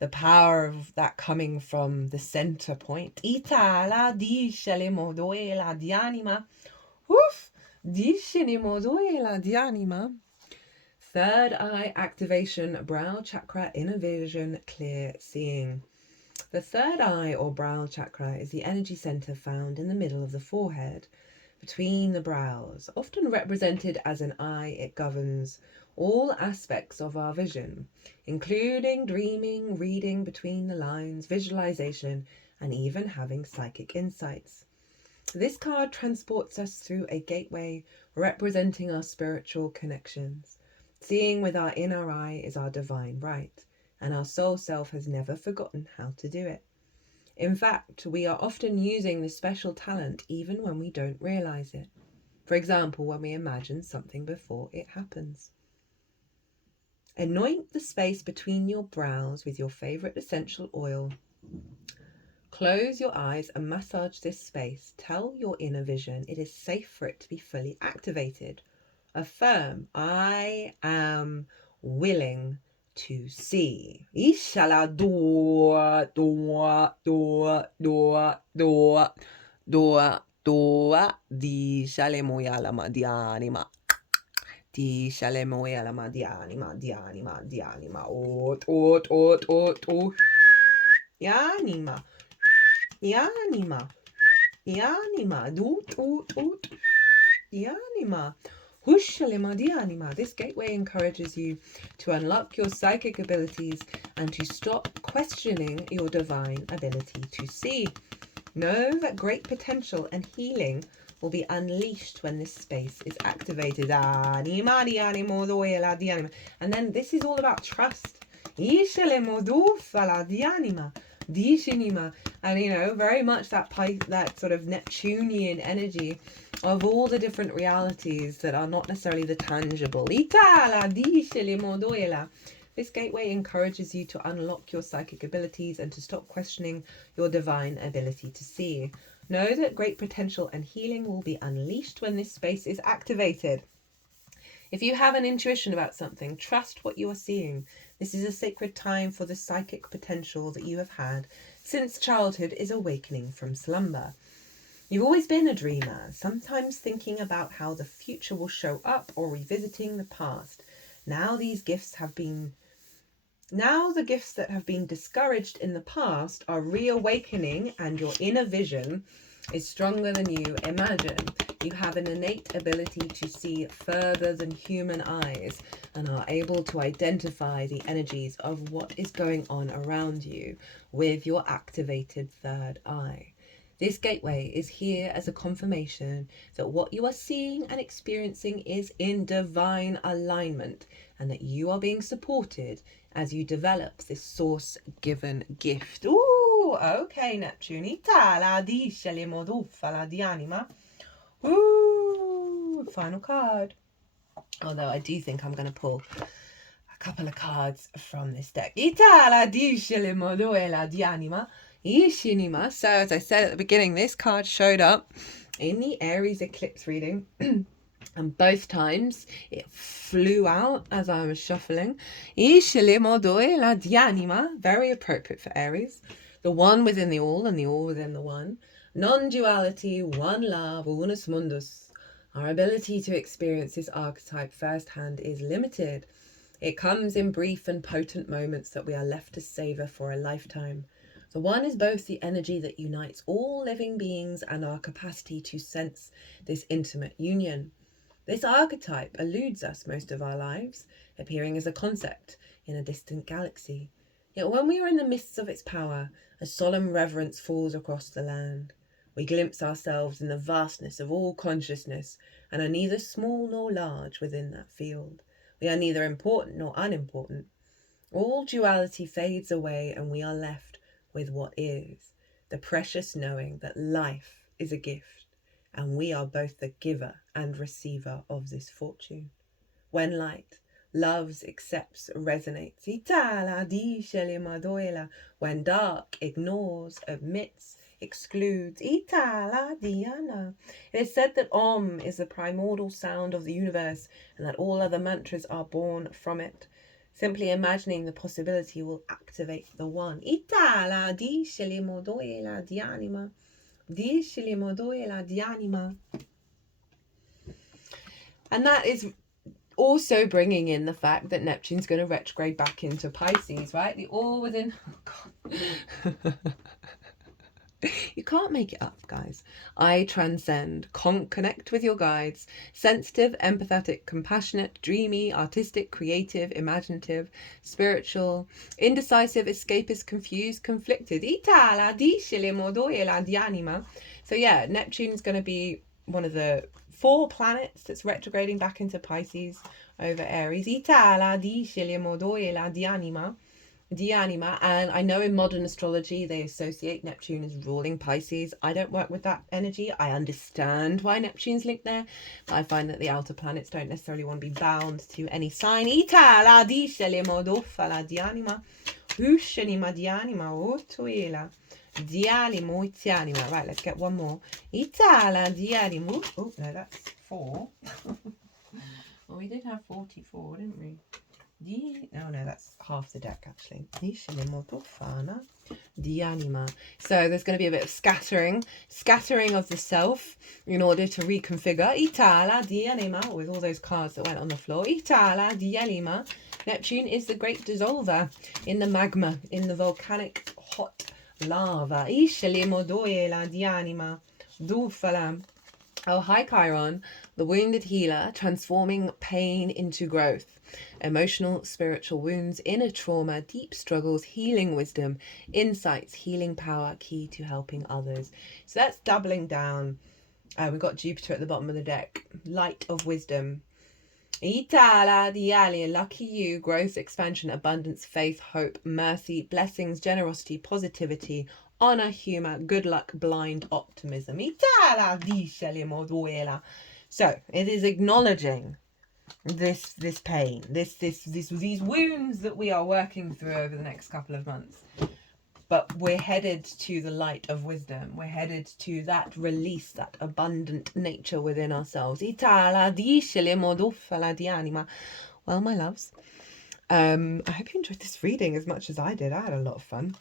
the power of that coming from the center point. Ita la discili modoe la dianima. Woof! Discili modoe la dianima. Third eye activation, brow chakra, inner vision, clear seeing. The third eye or brow chakra is the energy center found in the middle of the forehead, between the brows. Often represented as an eye, it governs all aspects of our vision, including dreaming, reading between the lines, visualization, and even having psychic insights. This card transports us through a gateway representing our spiritual connections. Seeing with our inner eye is our divine right, and our soul self has never forgotten how to do it. In fact, we are often using this special talent even when we don't realize it. For example, when we imagine something before it happens. Anoint the space between your brows with your favorite essential oil. Close your eyes and massage this space. Tell your inner vision it is safe for it to be fully activated. Affirm, I am willing to see. Ishala doa doa doa doa doa doa doa di shalemoya ma di anima. Di shalemoya ma di anima di anima di anima. Ot. Yanima. Yanima. Yanima. Doot. Yanima. This gateway encourages you to unlock your psychic abilities and to stop questioning your divine ability to see. Know that great potential and healing will be unleashed when this space is activated. And then this is all about trust. And very much that sort of Neptunian energy of all the different realities that are not necessarily the tangible. This gateway encourages you to unlock your psychic abilities and to stop questioning your divine ability to see. Know that great potential and healing will be unleashed when this space is activated. If you have an intuition about something, trust what you are seeing. This is a sacred time for the psychic potential that you have had since childhood is awakening from slumber. You've always been a dreamer, sometimes thinking about how the future will show up or revisiting the past. Now the gifts that have been discouraged in the past are reawakening, and your inner vision is stronger than you imagine. You have an innate ability to see further than human eyes and are able to identify the energies of what is going on around you with your activated third eye. This gateway is here as a confirmation that what you are seeing and experiencing is in divine alignment and that you are being supported as you develop this source-given gift. Ooh, okay, Neptune. Ooh, final card. Although I do think I'm going to pull a couple of cards from this deck. So as I said at the beginning, this card showed up in the Aries eclipse reading. And both times it flew out as I was shuffling. Very appropriate for Aries. The one within the all and the all within the one. Non-duality, one love, unus mundus. Our ability to experience this archetype firsthand is limited. It comes in brief and potent moments that we are left to savor for a lifetime. The one is both the energy that unites all living beings and our capacity to sense this intimate union. This archetype eludes us most of our lives, appearing as a concept in a distant galaxy. Yet when we are in the midst of its power, a solemn reverence falls across the land. We glimpse ourselves in the vastness of all consciousness and are neither small nor large within that field. We are neither important nor unimportant. All duality fades away and we are left with what is, the precious knowing that life is a gift and we are both the giver and receiver of this fortune. When light loves, accepts, resonates. When dark ignores, admits, excludes. It is said that Om is the primordial sound of the universe and that all other mantras are born from it. Simply imagining the possibility will activate the one. And that is also bringing in the fact that Neptune's going to retrograde back into Pisces, right? The all within... Oh, God. You can't make it up, guys. I transcend. Connect with your guides. Sensitive, empathetic, compassionate, dreamy, artistic, creative, imaginative, spiritual, indecisive, escapist, confused, conflicted. So yeah, Neptune's going to be one of the 4 planets that's retrograding back into Pisces over Aries. And I know in modern astrology they associate Neptune as ruling Pisces. I don't work with that energy. I understand why Neptune's linked there, but I find that the outer planets don't necessarily want to be bound to any sign. Right, let's get one more. Oh no, that's 4. Well, we did have 44, didn't we? Oh no, that's half the deck actually. So there's going to be a bit of scattering of the self in order to reconfigure. With all those cards that went on the floor. Neptune is the great dissolver in the magma, in the volcanic hot lava. Oh, hi Chiron, the wounded healer, transforming pain into growth. Emotional, spiritual wounds, inner trauma, deep struggles, healing wisdom, insights, healing power, key to helping others. So that's doubling down. We've got Jupiter at the bottom of the deck. Light of wisdom. Lucky you, growth, expansion, abundance, faith, hope, mercy, blessings, generosity, positivity, honor, humor, good luck, blind optimism. So it is acknowledging this pain, these wounds that we are working through over the next couple of months. But we're headed to the light of wisdom. We're headed to that release, that abundant nature within ourselves. Well, my loves, I hope you enjoyed this reading as much as I did. I had a lot of fun.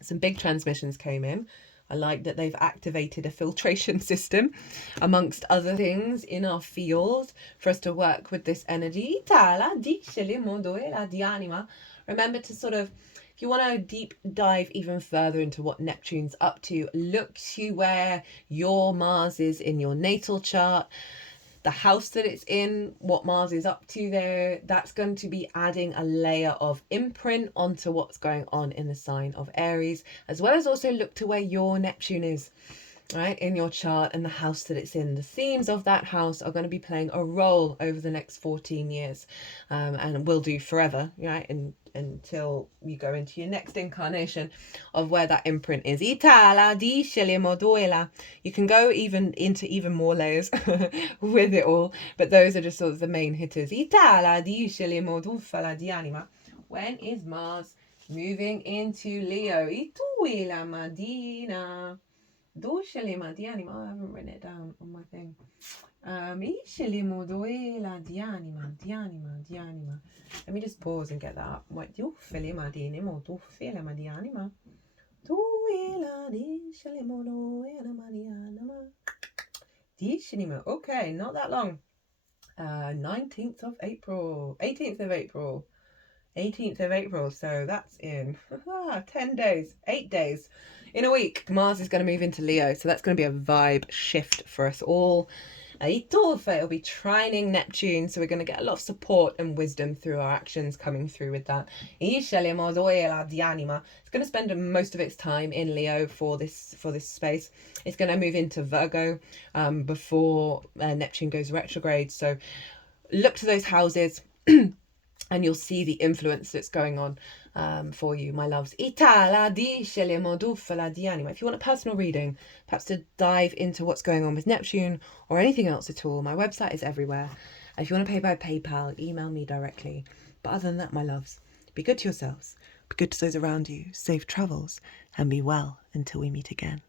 Some big transmissions came in. I like that they've activated a filtration system, amongst other things, in our field for us to work with this energy. Remember to sort of, if you want to deep dive even further into what Neptune's up to, look to where your Mars is in your natal chart, the house that it's in, what Mars is up to there. That's going to be adding a layer of imprint onto what's going on in the sign of Aries, as well as also look to where your Neptune is, right, in your chart and the house that it's in. The themes of that house are going to be playing a role over the next 14 years, and will do forever, right, until you go into your next incarnation of where that imprint is. You can go even into even more layers with it all, but those are just sort of the main hitters. When is Mars moving into Leo? Oh, I haven't written it down on my thing. Let me just pause and get that up. Okay, not that long. 19th of April. 18th of April. 18th of April. So that's in 10 days. 8 days. In a week, Mars is going to move into Leo. So that's going to be a vibe shift for us all. It'll be trining Neptune, so we're going to get a lot of support and wisdom through our actions coming through with that. It's going to spend most of its time in Leo for this space. It's going to move into Virgo before Neptune goes retrograde. So look to those houses and you'll see the influence that's going on for you, my loves. If you want a personal reading, perhaps to dive into what's going on with Neptune or anything else at all, my website is everywhere. And if you want to pay by PayPal, email me directly. But other than that, my loves, be good to yourselves, be good to those around you, safe travels, and be well until we meet again.